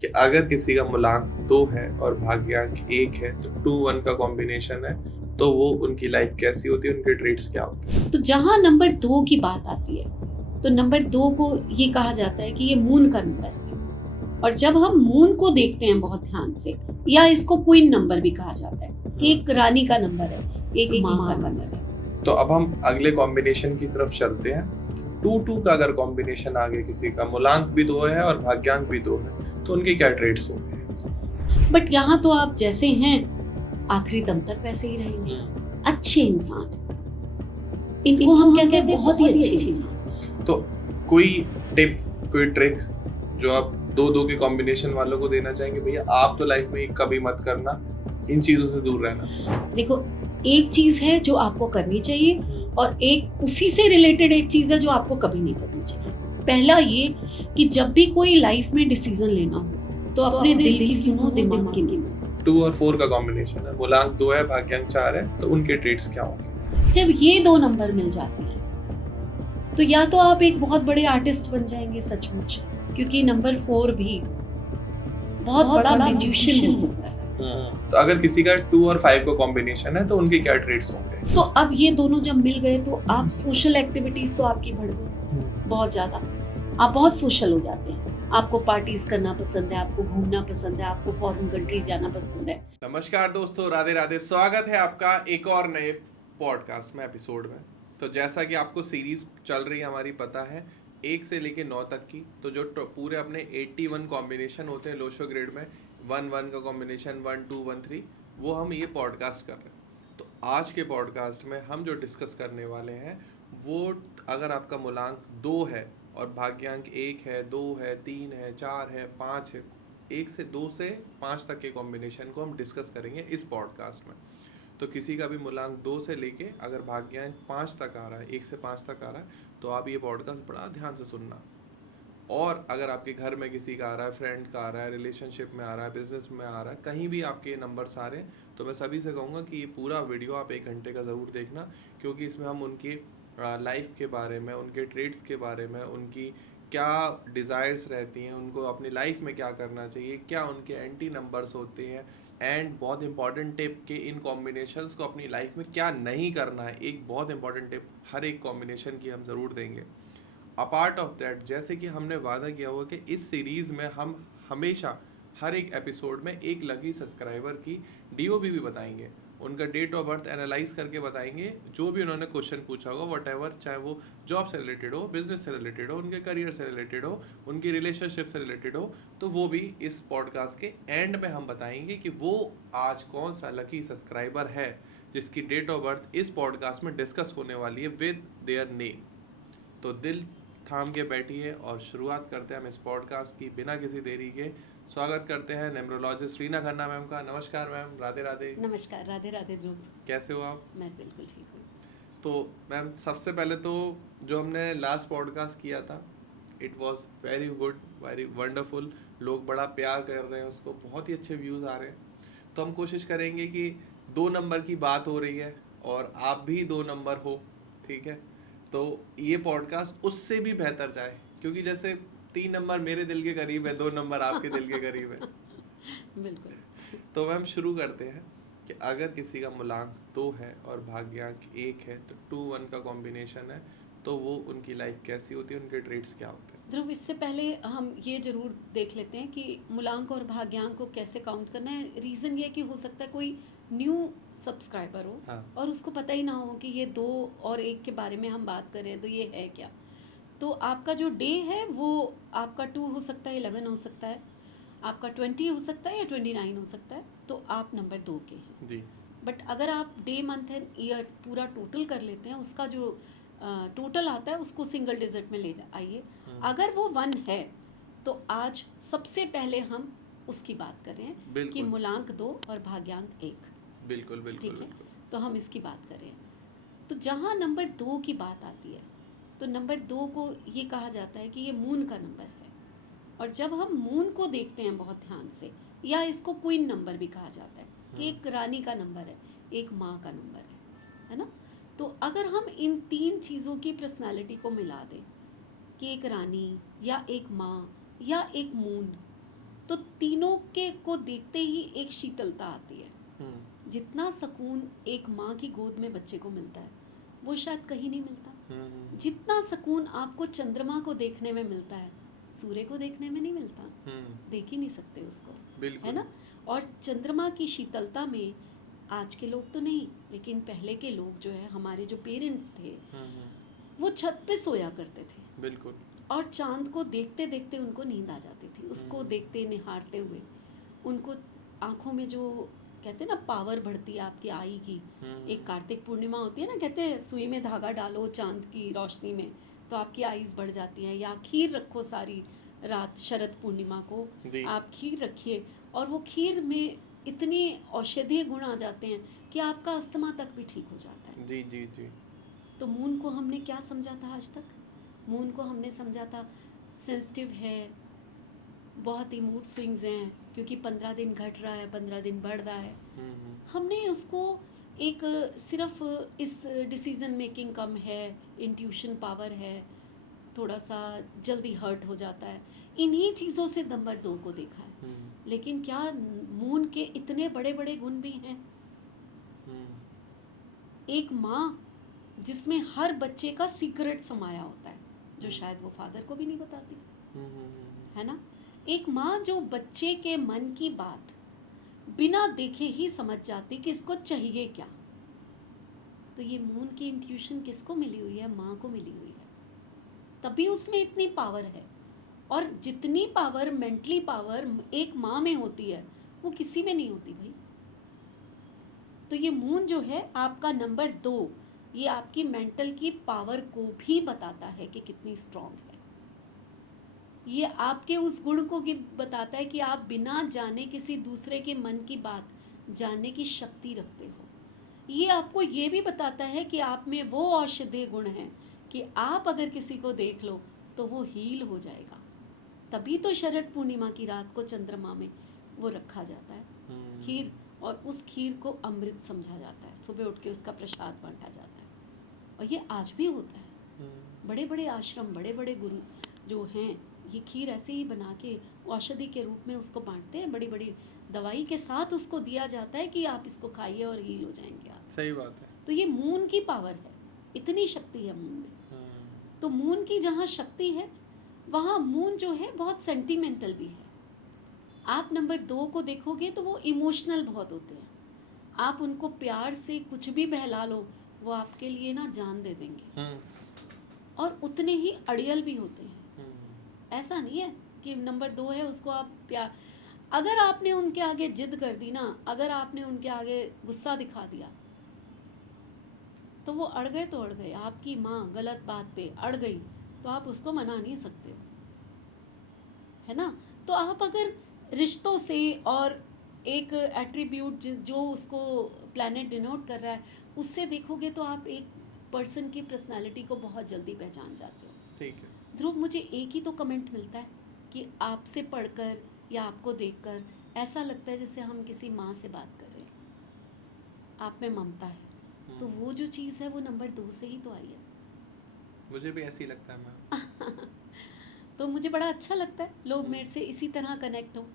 कि अगर किसी का मूलांक 2 है और भाग्यांक 1 है तो 2-1 का कॉम्बिनेशन है, तो वो उनकी लाइफ कैसी होती है, उनके ट्रेड्स क्या होते हैं। तो जहां नंबर 2 की बात आती है तो नंबर 2 को ये कहा जाता है कि ये मून का नंबर है। और जब हम मून को देखते हैं बहुत ध्यान से, या इसको क्वीन नंबर भी कहा जाता है कि एक रानी का नंबर है, एक माँ का नंबर है। तो अब हम अगले कॉम्बिनेशन की तरफ चलते हैं। 2-2 का अगर कॉम्बिनेशन आ गया, किसी का मूलांक भी 2 है और भाग्यांक भी 2 है, तो उनके क्या ट्रेड्स होंगे। बट यहाँ तो आप जैसे हैं आखिरी दम तक वैसे ही रहेंगे, अच्छे इंसान। इनको हम कहते हैं बहुत ही अच्छे इंसान। तो कोई टिप, कोई ट्रिक जो आप 2-2 के कॉम्बिनेशन वालों को देना चाहेंगे, भैया आप तो लाइफ में कभी मत करना, इन चीजों से दूर रहना। देखो, एक चीज है जो आपको करनी चाहिए और एक उसी से रिलेटेड एक चीज है जो आपको कभी नहीं करनी चाहिए। पहला ये कि जब भी कोई लाइफ में डिसीजन लेना हो तो अपने दिल की सुनो, दिमाग की नहीं सुनो। 2 और 4 का कॉम्बिनेशन है, मूलांक 2 है, भाग्यांक 4 है, तो उनके ट्रेड्स क्या होंगे। जब ये दो नंबर मिल जाते हैं तो या तो आप एक बहुत बड़े आर्टिस्ट बन जाएंगे सचमुच, क्योंकि नंबर 4 भी बहुत बड़ा म्यूजिशियन हो सकता है। तो अगर किसी का 2 और 5 का कॉम्बिनेशन है तो उनके क्या ट्रेड्स होंगे। तो अब ये दोनों जब मिल गए तो आप सोशल एक्टिविटीज तो आपकी बढ़ गई बहुत ज्यादा। आप बहुत सोशल हो जाते हैं, आपको पार्टीज करना पसंद है, आपको घूमना पसंद है, आपको फॉरेन कंट्री जाना पसंद है। नमस्कार दोस्तों, राधे राधे, स्वागत है आपका एक और नए पॉडकास्ट में, एपिसोड में। तो जैसा कि आपको सीरीज चल रही है हमारी पता है 1 से लेके 9 तक की, तो जो पूरे अपने 81 कॉम्बिनेशन होते हैं लोशो ग्रेड में, 1-1 का कॉम्बिनेशन, 1-2, 1-3, वो हम ये पॉडकास्ट कर रहे हैं। तो आज के पॉडकास्ट में हम जो डिस्कस करने वाले हैं वो, अगर आपका मूलांक 2 है और भाग्यांक 1 है, 2 है, 3 है, 4 है, 5 है, 1 से 2 से 5 तक के कॉम्बिनेशन को हम डिस्कस करेंगे इस पॉडकास्ट में। तो किसी का भी मूलांक 2 से लेके अगर भाग्यांक 5 तक आ रहा है, 1 से 5 तक आ रहा है, तो आप ये पॉडकास्ट बड़ा ध्यान से सुनना। और अगर आपके घर में किसी का आ रहा है, फ्रेंड का आ रहा है, रिलेशनशिप में आ रहा है, बिजनेस में आ रहा है, कहीं भी आपके नंबर्स आ रहे हैं, तो मैं सभी से कहूँगा कि ये पूरा वीडियो आप 1 घंटे का ज़रूर देखना, क्योंकि इसमें हम उनकी लाइफ के बारे में, उनके ट्रेड्स के बारे में, उनकी क्या डिज़ायर्स रहती हैं, उनको अपनी लाइफ में क्या करना चाहिए, क्या उनके एंटी नंबर्स होते हैं, एंड बहुत इंपॉर्टेंट टिप कि इन कॉम्बिनेशंस को अपनी लाइफ में क्या नहीं करना है। एक बहुत इंपॉर्टेंट टिप हर एक कॉम्बिनेशन की हम ज़रूर देंगे। अपार्ट ऑफ दैट, जैसे कि हमने वादा किया हुआ कि इस सीरीज़ में हम हमेशा हर एक एपिसोड में एक लकी सब्सक्राइबर की डीओबी भी बताएंगे, उनका डेट ऑफ बर्थ एनालाइज करके बताएंगे, जो भी उन्होंने क्वेश्चन पूछा होगा, वट एवर, चाहे वो जॉब से रिलेटेड हो, बिजनेस से रिलेटेड हो, उनके करियर से रिलेटेड हो, उनकी रिलेशनशिप से रिलेटेड हो, तो वो भी इस पॉडकास्ट के एंड में हम बताएंगे कि वो आज कौन सा लकी सब्सक्राइबर है जिसकी डेट ऑफ बर्थ इस पॉडकास्ट में डिस्कस होने वाली है विद देयर नेम। तो दिल थाम के बैठिए और शुरुआत करते हैं हम इस पॉडकास्ट की बिना किसी देरी के। स्वागत करते हैं न्यूमरोलॉजिस्ट रीना खन्ना मैम का। नमस्कार मैम, राधे राधे। नमस्कार, राधे राधे ध्रुव। कैसे हो आप? मैं बिल्कुल ठीक हूँ। तो मैम, सबसे पहले तो जो हमने लास्ट पॉडकास्ट किया था, it was very good, very wonderful. लोग बड़ा प्यार कर रहे हैं उसको, बहुत ही अच्छे व्यूज़ आ रहे हैं। तो हम कोशिश करेंगे कि 2 नंबर की बात हो रही है और आप भी 2 नंबर हो, ठीक है, तो ये पॉडकास्ट उससे भी बेहतर जाए, क्योंकि जैसे 3 नंबर मेरे दिल के करीब है, 2 नंबर आपके दिल के करीब है। बिल्कुल। तो मैम शुरू करते हैं कि अगर किसी का मूलांक 2 है और भाग्यांक 1 है, तो 2-1 का कॉम्बिनेशन है, तो वो उनकी लाइफ कैसी होती है, उनके ट्रेड्स क्या होते हैं। ध्रुव, इससे पहले हम ये जरूर देख लेते हैं कि मूलांक और भाग्यांक को कैसे काउंट करना है। रीज़न ये कि हो सकता है कोई न्यू सब्सक्राइबर हो, हाँ। और उसको पता ही ना हो कि ये 2 और 1 के बारे में हम बात कर रहे हैं, तो ये है क्या। तो आपका जो डे है वो आपका 2 हो सकता है, 11 हो सकता है, आपका 20 हो सकता है या 29 हो सकता है, तो आप नंबर 2 के हैं जी। बट अगर आप डे, मंथ एंड ईयर पूरा टोटल कर लेते हैं, उसका जो टोटल आता है उसको सिंगल डिजिट में ले आइए। अगर वो 1 है तो आज सबसे पहले हम उसकी बात कर रहे हैं कि मूलांक 2 और भाग्यांक 1। बिल्कुल बिल्कुल ठीक है, बिल्कुल। तो हम इसकी बात कर रहे हैं। तो जहाँ नंबर 2 की बात आती है तो नंबर 2 को ये कहा जाता है कि ये मून का नंबर है। और जब हम मून को देखते हैं बहुत ध्यान से, या इसको क्वीन नंबर भी कहा जाता है कि एक रानी का नंबर है, एक माँ का नंबर है ना। तो अगर हम इन 3 चीज़ों की पर्सनालिटी को मिला दें कि एक रानी या एक माँ या एक मून, तो तीनों के को देखते ही एक शीतलता आती है। हम्म जितना सुकून एक माँ की गोद में बच्चे को मिलता है वो शायद कहीं नहीं मिलता। हम्म जितना सुकून आपको चंद्रमा को देखने में मिलता है सूर्य को देखने में नहीं मिलता। देख ही नहीं सकते उसको, है बिल्कुल। ना। और चंद्रमा की शीतलता में आज के लोग तो नहीं, लेकिन पहले के लोग जो है हमारे जो पेरेंट्स थे वो छत पे सोया करते थे बिल्कुल। और चांद को देखते देखते उनको नींद आ जाती थी। उसको देखते निहारते हुए उनको आंखों में जो कहते हैं ना पावर बढ़ती है आपकी आई की। एक कार्तिक पूर्णिमा होती है ना, कहते हैं सुई में धागा डालो चांद की रोशनी में तो आपकी आईज बढ़ जाती हैं। या खीर रखो सारी रात शरद पूर्णिमा को जी। आप खीर रखिए और वो खीर में इतने औषधीय गुण आ जाते हैं कि आपका अस्थमा तक भी ठीक हो जाता है। जी जी जी। तो मून को हमने क्या समझा था आज तक? मून को हमने समझा था सेंसिटिव है, बहुत ही मूड स्विंग्स हैं क्योंकि 15 दिन घट रहा है 15 दिन बढ़ रहा है। हमने उसको एक सिर्फ इस डिसीजन मेकिंग कम है, इंट्यूशन पावर है, थोड़ा सा जल्दी हर्ट हो जाता है, इन्हीं चीज़ों से नंबर 2 को देखा है। लेकिन क्या मून के इतने बड़े बड़े गुण भी हैं? एक माँ जिसमें हर बच्चे का सीक्रेट समाया होता है जो शायद वो फादर को भी नहीं बताती, है ना। एक माँ जो बच्चे के मन की बात बिना देखे ही समझ जाती कि इसको चाहिए क्या। तो ये मून की इंट्यूशन किसको मिली हुई है? माँ को मिली हुई है, तभी उसमें इतनी पावर है। और जितनी पावर मेंटली पावर एक माँ में होती है वो किसी में नहीं होती भाई। तो ये मून जो है आपका नंबर 2, ये आपकी मेंटल की पावर को भी बताता है कि कितनी स्ट्रांग है। ये आपके उस गुण को बताता है कि आप बिना जाने किसी दूसरे के मन की बात जानने की शक्ति रखते हो। ये आपको ये भी बताता है कि आप में वो औषधीय गुण हैं कि आप अगर किसी को देख लो तो वो हील हो जाएगा। तभी तो शरद पूर्णिमा की रात को चंद्रमा में वो रखा जाता है खीर, और उस खीर को अमृत समझा जाता है। सुबह उठ के उसका प्रसाद बांटा जाता है और ये आज भी होता है। बड़े बड़े आश्रम, बड़े बड़े गुरु जो हैं ये खीर ऐसे ही बना के औषधि के रूप में उसको बांटते हैं। बड़ी बड़ी दवाई के साथ उसको दिया जाता है कि आप इसको खाइए और हील हो जाएंगे आप। सही बात है। तो ये मून की पावर है, इतनी शक्ति है मून में। तो मून की जहाँ शक्ति है वहाँ मून जो है बहुत सेंटिमेंटल भी है। आप नंबर 2 को देखोगे तो वो इमोशनल बहुत होते हैं। आप उनको प्यार से कुछ भी बहला लो वो आपके लिए ना जान दे देंगे, और उतने ही अड़ियल भी होते हैं। ऐसा नहीं है कि नंबर 2 है उसको आप प्यार, अगर आपने उनके आगे जिद कर दी ना, अगर आपने उनके आगे गुस्सा दिखा दिया तो वो अड़ गए तो अड़ गए। आपकी माँ गलत बात पे अड़ गई तो आप उसको मना नहीं सकते, है ना। तो आप अगर रिश्तों से और एक एट्रीब्यूट जो उसको प्लैनेट डिनोट कर रहा है उससे देखोगे तो आप एक पर्सन की पर्सनालिटी को बहुत जल्दी पहचान जाते हो। ठीक है ध्रुव, मुझे एक ही तो कमेंट मिलता है कि आपसे पढ़कर या आपको देखकर ऐसा लगता है जैसे हम किसी माँ से बात कर रहे हैं, आप में ममता है। तो वो जो चीज़ है वो नंबर 2 से ही तो आई है। मुझे भी ऐसे ही लगता है मैम। तो मुझे बड़ा अच्छा लगता है लोग मेरे से इसी तरह कनेक्ट हो।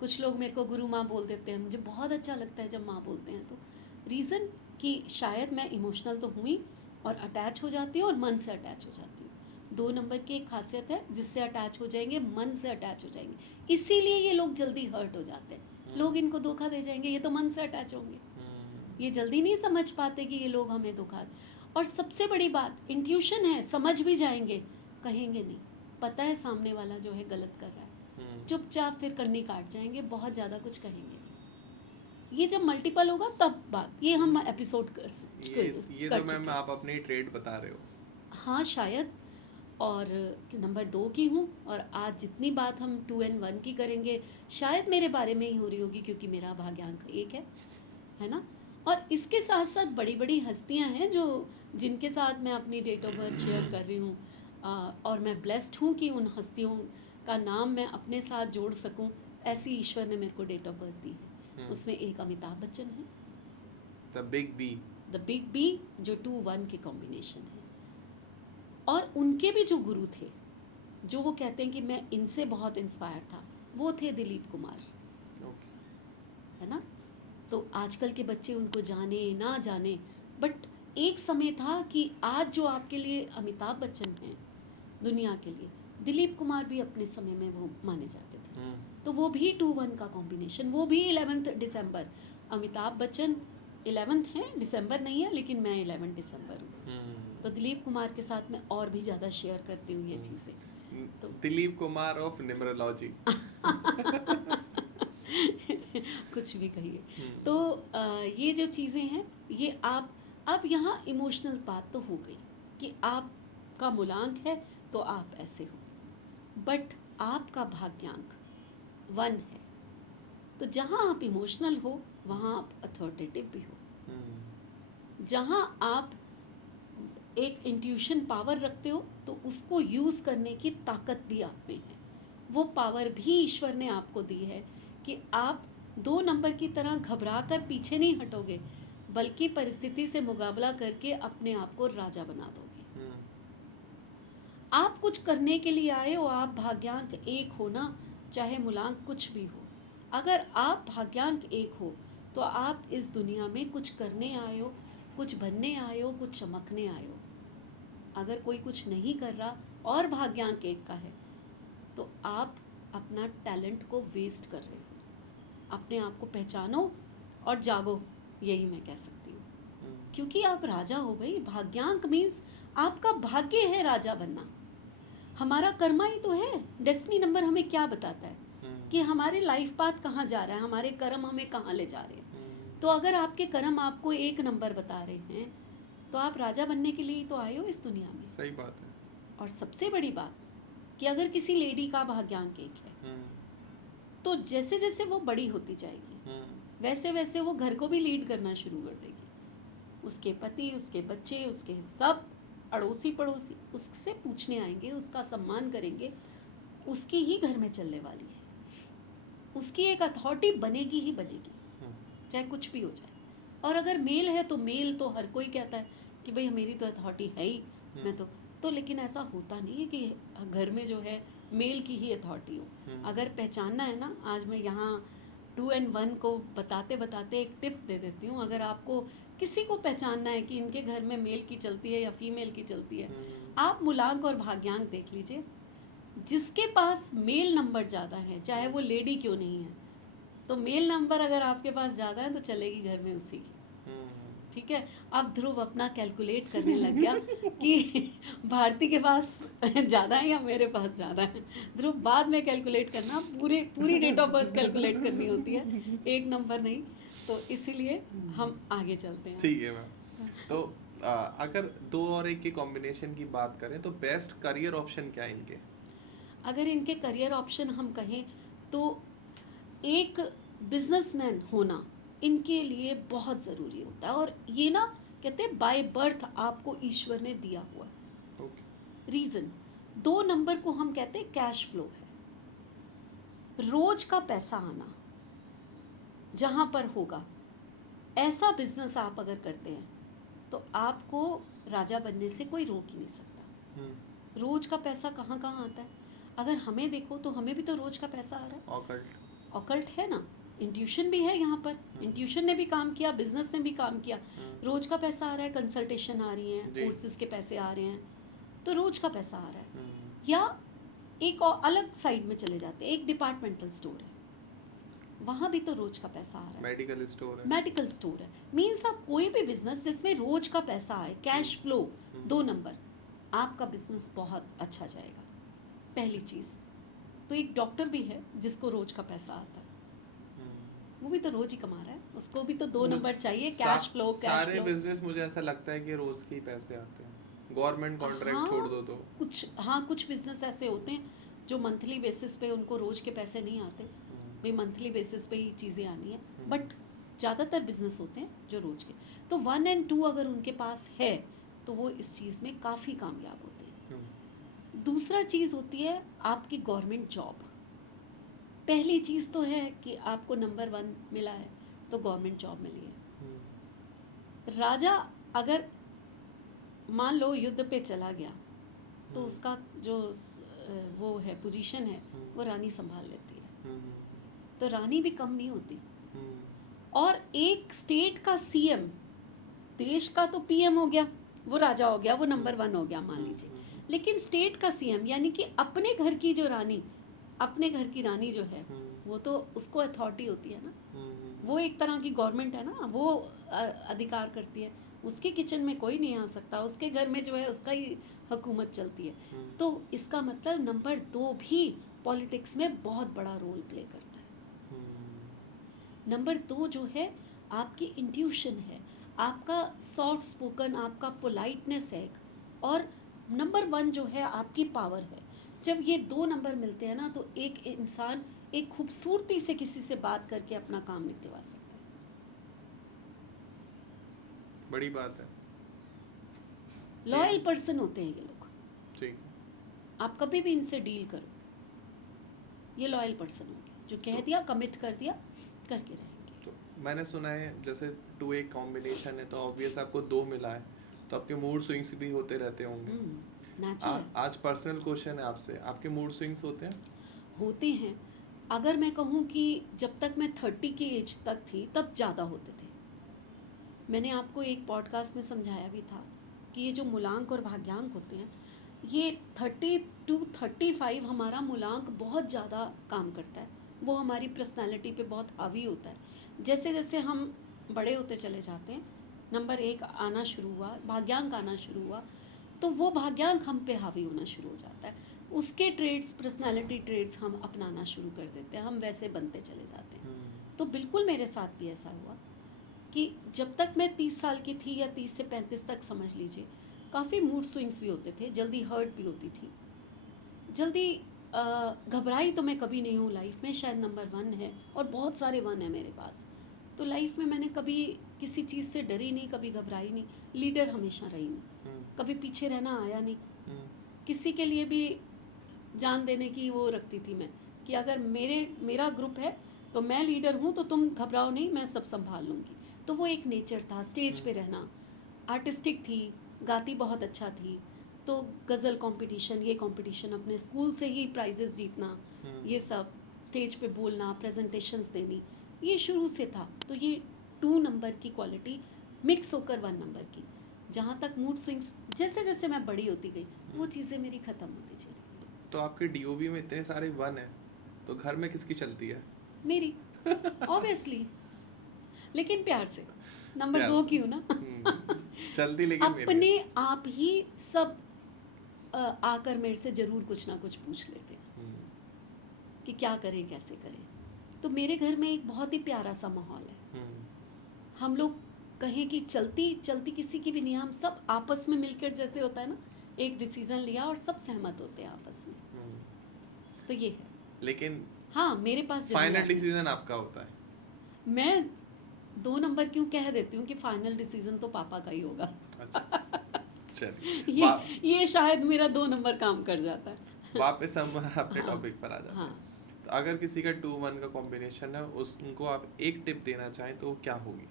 कुछ लोग मेरे को गुरु माँ बोल देते हैं, मुझे बहुत अच्छा लगता है जब माँ बोलते हैं। तो रीज़न कि शायद मैं इमोशनल तो हुई और अटैच हो जाती हूँ और मन से अटैच हो जाती हूँ। 2 नंबर की एक खासियत है जिससे अटैच हो जाएंगे, मन से अटैच हो जाएंगे, इसीलिए ये लोग जल्दी हर्ट हो जाते हैं। लोग इनको धोखा दे जाएंगे, ये तो मन से अटैच होंगे, ये जल्दी नहीं समझ पाते कि ये लोग हमें धोखा। और सबसे बड़ी बात इंट्यूशन है, समझ भी जाएंगे, कहेंगे नहीं, पता है सामने वाला जो है गलत कर रहा है, चुपचाप फिर कन्नी काट जाएंगे, बहुत ज़्यादा कुछ कहेंगे नहीं। ये जब मल्टीपल होगा तब बात, ये हम एपिसोड ये तो मैम आप अपनी ट्रेड बता रहे हो। हाँ शायद, और नंबर 2 की हूँ, और आज जितनी बात हम 2 and 1 की करेंगे शायद मेरे बारे में ही हो रही होगी क्योंकि मेरा भाग्यांक 1 है ना। और इसके साथ साथ बड़ी बड़ी हस्तियाँ हैं जो जिनके साथ मैं अपनी डेट ऑफ बर्थ शेयर कर रही हूँ, और मैं ब्लेस्ड हूँ कि उन हस्तियों का नाम मैं अपने साथ जोड़ सकूँ। ऐसी ईश्वर ने मेरे को डेट ऑफ बर्थ दी है। उसमें एक अमिताभ बच्चन है, द बिग बी जो 2-1 के कॉम्बिनेशन है। और उनके भी जो गुरु थे जो वो कहते हैं कि मैं इनसे बहुत इंस्पायर था, वो थे दिलीप कुमार, ओके। है ना। तो आजकल के बच्चे उनको जाने ना जाने, बट एक समय था कि आज जो आपके लिए अमिताभ बच्चन हैं दुनिया के लिए, दिलीप कुमार भी अपने समय में वो माने जाते थे। तो वो भी 2-1 का कॉम्बिनेशन, वो भी 11 दिसंबर। अमिताभ बच्चन 11 हैं, दिसंबर नहीं है, लेकिन मैं 11 दिसंबर हूँ। तो दिलीप कुमार के साथ मैं और भी ज़्यादा शेयर करती हूँ ये चीज़ें। तो दिलीप कुमार ऑफ न्यूमरोलॉजी। कुछ भी कहिए। तो ये जो चीज़ें हैं, ये आप अब यहाँ इमोशनल बात तो हो गई कि आपका मूलांक है तो आप ऐसे हो, बट आपका भाग्यांक 1 है। तो जहाँ आप इमोशनल हो वहाँ आप अथॉरिटेटिव भी हो। जहाँ आप एक इंट्यूशन पावर रखते हो तो उसको यूज़ करने की ताकत भी आप में है। वो पावर भी ईश्वर ने आपको दी है कि आप 2 नंबर की तरह घबरा कर पीछे नहीं हटोगे, बल्कि परिस्थिति से मुकाबला करके अपने आप को राजा बना दोगे। आप कुछ करने के लिए आए हो, आप भाग्यांक 1 हो ना, चाहे मूलांक कुछ भी हो। अगर आप भाग्यांक 1 हो तो आप इस दुनिया में कुछ करने आए हो, कुछ बनने आए हो, कुछ चमकने आए हो। अगर कोई कुछ नहीं कर रहा और भाग्यांक 1 का है तो आप अपना टैलेंट को वेस्ट कर रहे हो। अपने आप को पहचानो और जागो, यही मैं कह सकती हूँ। क्योंकि आप राजा हो भाई। भाग्यांक मीन्स आपका भाग्य है राजा बनना। हमारा कर्मा ही तो है। डेस्टिनी नंबर हमें क्या बताता है कि हमारे लाइफ पाथ कहाँ जा रहा है, हमारे कर्म हमें कहाँ ले जा रहे हैं। तो अगर आपके कर्म आपको 1 नंबर बता रहे हैं तो आप राजा बनने के लिए ही तो आए हो इस दुनिया में। सही बात है। और सबसे बड़ी बात कि अगर किसी लेडी का भाग्यांक 1 है तो जैसे जैसे वो बड़ी होती जाएगी वैसे वैसे वो घर को भी लीड करना शुरू कर देगी। उसके पति, उसके बच्चे, उसके सब अड़ोसी पड़ोसी उससे पूछने आएंगे, उसका सम्मान करेंगे। उसकी ही घर में चलने वाली है, उसकी एक अथॉरिटी बनेगी ही बनेगी, चाहे कुछ भी हो जाए। और अगर मेल है तो मेल तो हर कोई कहता है कि भाई मेरी तो अथॉरिटी है ही, मैं तो लेकिन ऐसा होता नहीं है कि घर में जो है मेल की ही अथॉरिटी हो। अगर पहचानना है ना, आज मैं यहाँ 2 and 1 को बताते बताते एक टिप दे देती हूँ। अगर आपको किसी को पहचानना है कि इनके घर में मेल की चलती है या फीमेल की चलती है, आप मूलांक और भाग्यांक देख लीजिए। जिसके पास मेल नंबर ज़्यादा है, चाहे वो लेडी क्यों नहीं है, तो मेल नंबर अगर आपके पास ज़्यादा है तो चलेगी घर में उसी की। ठीक है। अब ध्रुव अपना कैलकुलेट करने लग गया कि भारती के पास ज़्यादा है या मेरे पास ज़्यादा है। ध्रुव बाद में कैलकुलेट करना, पूरी डेट ऑफ बर्थ कैलकुलेट करनी होती है, 1 नंबर नहीं। तो इसीलिए हम आगे चलते हैं। ठीक है मैम। तो अगर 2 और 1 के कॉम्बिनेशन की बात करें तो बेस्ट करियर ऑप्शन क्या है इनके? अगर इनके करियर ऑप्शन हम कहें तो एक बिजनेसमैन होना इनके लिए बहुत ज़रूरी होता है। और ये ना कहते हैं बाय बर्थ आपको ईश्वर ने दिया हुआ है। रीज़न 2 नंबर को हम कहते हैं कैश फ्लो है। रोज का पैसा आना जहाँ पर होगा, ऐसा बिजनेस आप अगर करते हैं तो आपको राजा बनने से कोई रोक ही नहीं सकता। रोज का पैसा कहाँ कहाँ आता है? अगर हमें देखो तो हमें भी तो रोज का पैसा आ रहा है। ऑकल्ट है ना, इंट्यूशन भी है यहाँ पर। इंट्यूशन ने भी काम किया, बिजनेस ने भी काम किया। रोज का पैसा आ रहा है, कंसल्टेशन आ रही हैं, कोर्सेज के पैसे आ रहे हैं, तो रोज का पैसा आ रहा है। या एक और अलग साइड में चले जाते हैं, एक डिपार्टमेंटल स्टोर है, वहाँ भी तो रोज का पैसा आ रहा है। मेडिकल स्टोर है। मीन्स आप कोई भी बिजनेस जिसमें रोज का पैसा आए, कैश फ्लो 2 नंबर, आपका बिजनेस बहुत अच्छा जाएगा। पहली चीज़ तो एक डॉक्टर भी है जिसको रोज का पैसा आता है, वो भी तो रोज ही कमा रहा है, उसको भी तो 2 नंबर चाहिए, कैश फ्लो। सारे बिजनेस मुझे ऐसा लगता है कि रोज के ही पैसे आते हैं, गवर्नमेंट कॉन्ट्रैक्ट छोड़ दो तो। कुछ बिजनेस ऐसे होते हैं जो मंथली बेसिस पे उनको रोज के पैसे नहीं आते, भाई मंथली बेसिस पे ही चीज़ें आनी है, बट ज़्यादातर बिजनेस होते हैं जो रोज के। तो 1 and 2 अगर उनके पास है तो वो इस चीज़ में काफ़ी कामयाब होते हैं। दूसरा चीज़ होती है आपकी गवर्नमेंट जॉब। पहली चीज़ तो है कि आपको नंबर 1 मिला है तो गवर्नमेंट जॉब मिली है। राजा अगर मान लो युद्ध पे चला गया तो उसका जो वो है पोजीशन है वो रानी संभाल लेती है। हम्म, तो रानी भी कम नहीं होती। हम्म, और एक स्टेट का सीएम, देश का तो पीएम हो गया, वो राजा हो गया, वो नंबर 1 हो गया मान लीजिए, लेकिन स्टेट का सीएम यानी कि अपने घर की जो रानी, अपने घर की रानी जो है, वो तो उसको अथॉरिटी होती है ना, वो एक तरह की गवर्नमेंट है ना, वो अधिकार करती है, उसके किचन में कोई नहीं आ सकता, उसके घर में जो है उसका ही हुकूमत चलती है। तो इसका मतलब नंबर 2 भी पॉलिटिक्स में बहुत बड़ा रोल प्ले करता है। नंबर 2 जो है आपकी इंट्यूशन है, आपका सॉफ्ट स्पोकन, आपका पोलाइटनेस है, और नंबर 1 जो है आपकी पावर है। जब ये 2 नंबर मिलते हैं ना, तो एक इंसान एक खूबसूरती से किसी से बात करके अपना काम निकलवा सकता है। बड़ी बात है। लॉयल पर्सन होते हैं ये लोग, ठीक। आप कभी भी इनसे डील करो, ये लॉयल पर्सन होंगे, जो कह दिया, कमिट कर दिया, करके रहेंगे। तो मैंने सुना है जैसे 2 एक कॉम्बिनेशन है, तो ऑब्वियस आपको 2 मिला है, तो आपके मूड स्विंग्स भी होते रहते होंगे। नेचुरल आज पर्सनल क्वेश्चन है आपसे, आपके मूड स्विंग्स होते हैं? होते हैं। अगर मैं कहूँ कि जब तक मैं 30 की एज तक थी तब ज़्यादा होते थे। मैंने आपको एक पॉडकास्ट में समझाया भी था कि ये जो मूलांक और भाग्यांक होते हैं, ये 30 to 35 हमारा मूलांक बहुत ज़्यादा काम करता है, वो हमारी पर्सनालिटी पे बहुत हावी होता है। जैसे जैसे हम बड़े होते चले जाते हैं, नंबर 1 आना शुरू हुआ, भाग्यांक आना शुरू हुआ, तो वो भाग्यांक हम पे हावी होना शुरू हो जाता है, उसके ट्रेड्स, पर्सनालिटी ट्रेड्स हम अपनाना शुरू कर देते हैं, हम वैसे बनते चले जाते हैं। तो बिल्कुल मेरे साथ भी ऐसा हुआ कि जब तक मैं 30 साल की थी, या 30 से 35 तक समझ लीजिए, काफ़ी मूड स्विंग्स भी होते थे, जल्दी हर्ट भी होती थी, जल्दी घबराई तो मैं कभी नहीं हूँ लाइफ में, शायद नंबर 1 है और बहुत सारे 1 है मेरे पास। तो लाइफ में मैंने कभी किसी चीज़ से डरी नहीं, कभी घबराई नहीं, लीडर हमेशा रही हूँ, कभी पीछे रहना आया नहीं, किसी के लिए भी जान देने की वो रखती थी मैं, कि अगर मेरा ग्रुप है तो मैं लीडर हूँ, तो तुम घबराओ नहीं, मैं सब संभाल लूँगी। तो वो एक नेचर था, स्टेज पे रहना, आर्टिस्टिक थी, गाती बहुत अच्छा थी, तो गज़ल कंपटीशन, ये कंपटीशन, अपने स्कूल से ही प्राइजेस जीतना, ये सब, स्टेज पे बोलना, प्रेजेंटेशंस देनी, ये शुरू से था। तो ये 2 नंबर की क्वालिटी मिक्स होकर 1 नंबर की। जहाँ तक मूड स्विंग्स, जैसे जैसे मैं बड़ी होती गई, वो चीज़ें मेरी ख़त्म होती चली गई। तो आपके डीओबी में इतने सारे 1 है, तो घर में किसकी चलती है? मेरी, ऑब्वियसली, लेकिन प्यार से। नंबर प्यार 2 से। की हूँ ना। चलती लेकिन मेरी है। अपने आप ही सब आकर मेरे से ज़रूर कुछ ना कुछ पूछ लेते हैं कि क्या करें, कैसे करें। तो मेरे घर में एक बहुत ही प्यारा सा माहौल है। हम लोग कहें कि चलती चलती किसी की भी नहीं, हम सब आपस में मिलकर, जैसे होता है ना, एक डिसीजन लिया और सब सहमत होते हैं आपस में। तो ये है। लेकिन हाँ, मेरे पास जरूर फाइनल आते हैं। डिसीजन आपका होता है। मैं 2 नंबर क्यों कह देती हूँ कि फाइनल डिसीजन तो पापा का ही होगा। अच्छा, चलिए ये शायद मेरा 2 नंबर काम कर जाता है। वापस हम अपने हाँ, टॉपिक पर आ जाते हाँ। हैं। तो अगर किसी का 2-1 का कॉम्बिनेशन है, उनको आप एक टिप देना चाहें तो वो क्या होगी?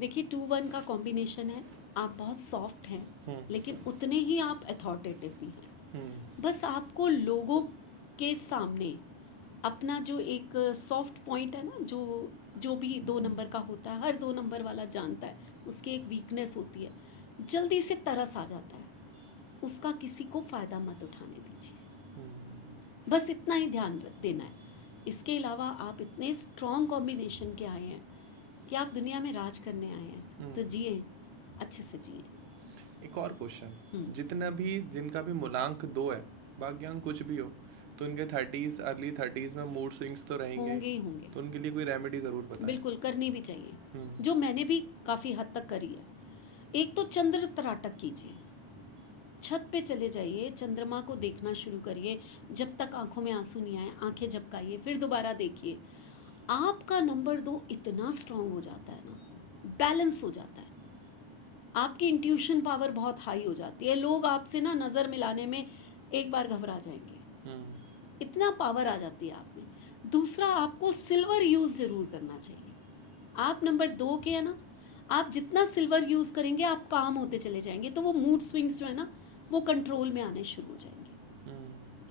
देखिए, 2-1 का कॉम्बिनेशन है, आप बहुत सॉफ्ट हैं, लेकिन उतने ही आप अथॉरिटेटिव भी हैं। बस आपको लोगों के सामने अपना जो एक सॉफ्ट पॉइंट है ना, जो भी 2 नंबर का होता है, हर 2 नंबर वाला जानता है, उसकी एक वीकनेस होती है, जल्दी से तरस आ जाता है, उसका किसी को फ़ायदा मत उठाने दीजिए। बस इतना ही ध्यान देना है। इसके अलावा आप इतने स्ट्रॉन्ग कॉम्बिनेशन के आए हैं कि आप दुनिया में राज करने आए हैं, तो जिए, अच्छे से जिए। एक और क्वेश्चन, जिनका भी मूलांक 2 है, भाग्यांक कुछ भी हो, तो उनके 30s, अर्ली 30s में मूड स्विंग्स तो रहेंगे होंगे ही होंगे। तो उनके लिए कोई रेमेडी ज़रूर बताएं। बिल्कुल, करनी भी चाहिए, जो मैंने भी काफ़ी हद तक करी है। एक तो चंद्र तराटक कीजिए, छत पे चले जाइए, चंद्रमा को देखना शुरू करिए, जब तक आंखों में आंसू नहीं आए, आंखें झपकाइए, फिर दोबारा देखिए, आपका नंबर 2 इतना स्ट्रांग हो जाता है ना, बैलेंस हो जाता है, आपकी इंट्यूशन पावर बहुत हाई हो जाती है, लोग आपसे ना नज़र मिलाने में एक बार घबरा जाएंगे, इतना पावर आ जाती है आप में। दूसरा, आपको सिल्वर यूज़ ज़रूर करना चाहिए। आप नंबर 2 के है ना, आप जितना सिल्वर यूज़ करेंगे, आप काम होते चले जाएंगे, तो वो मूड स्विंग्स जो है ना, वो कंट्रोल में आने शुरू हो जाएंगे।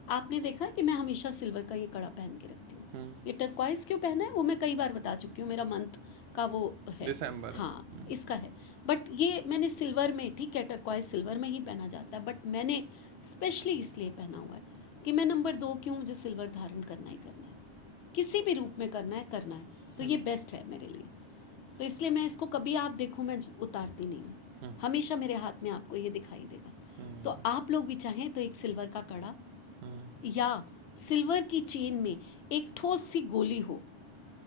आपने देखा कि मैं हमेशा सिल्वर का ये कड़ा पहन के रखती हूँ, ये टर्क्वाइज क्यों पहना है वो मैं कई बार बता चुकी हूँ, मेरा मंथ का वो है, दिसंबर। हाँ इसका है। बट ये मैंने सिल्वर में, ठीक है टर्क्वाइज सिल्वर में ही पहना जाता है, बट मैंने स्पेशली इसलिए पहना हुआ है कि मैं नंबर 2 की हूँ, मुझे सिल्वर धारण करना ही करना है, किसी भी रूप में करना है, तो ये बेस्ट है मेरे लिए। तो इसलिए मैं इसको कभी आप देखो मैं उतारती नहीं हूँ, हमेशा मेरे हाथ में आपको ये दिखाई देगा। तो आप लोग भी चाहें तो एक सिल्वर का कड़ा या सिल्वर की चेन में एक ठोस सी गोली हो,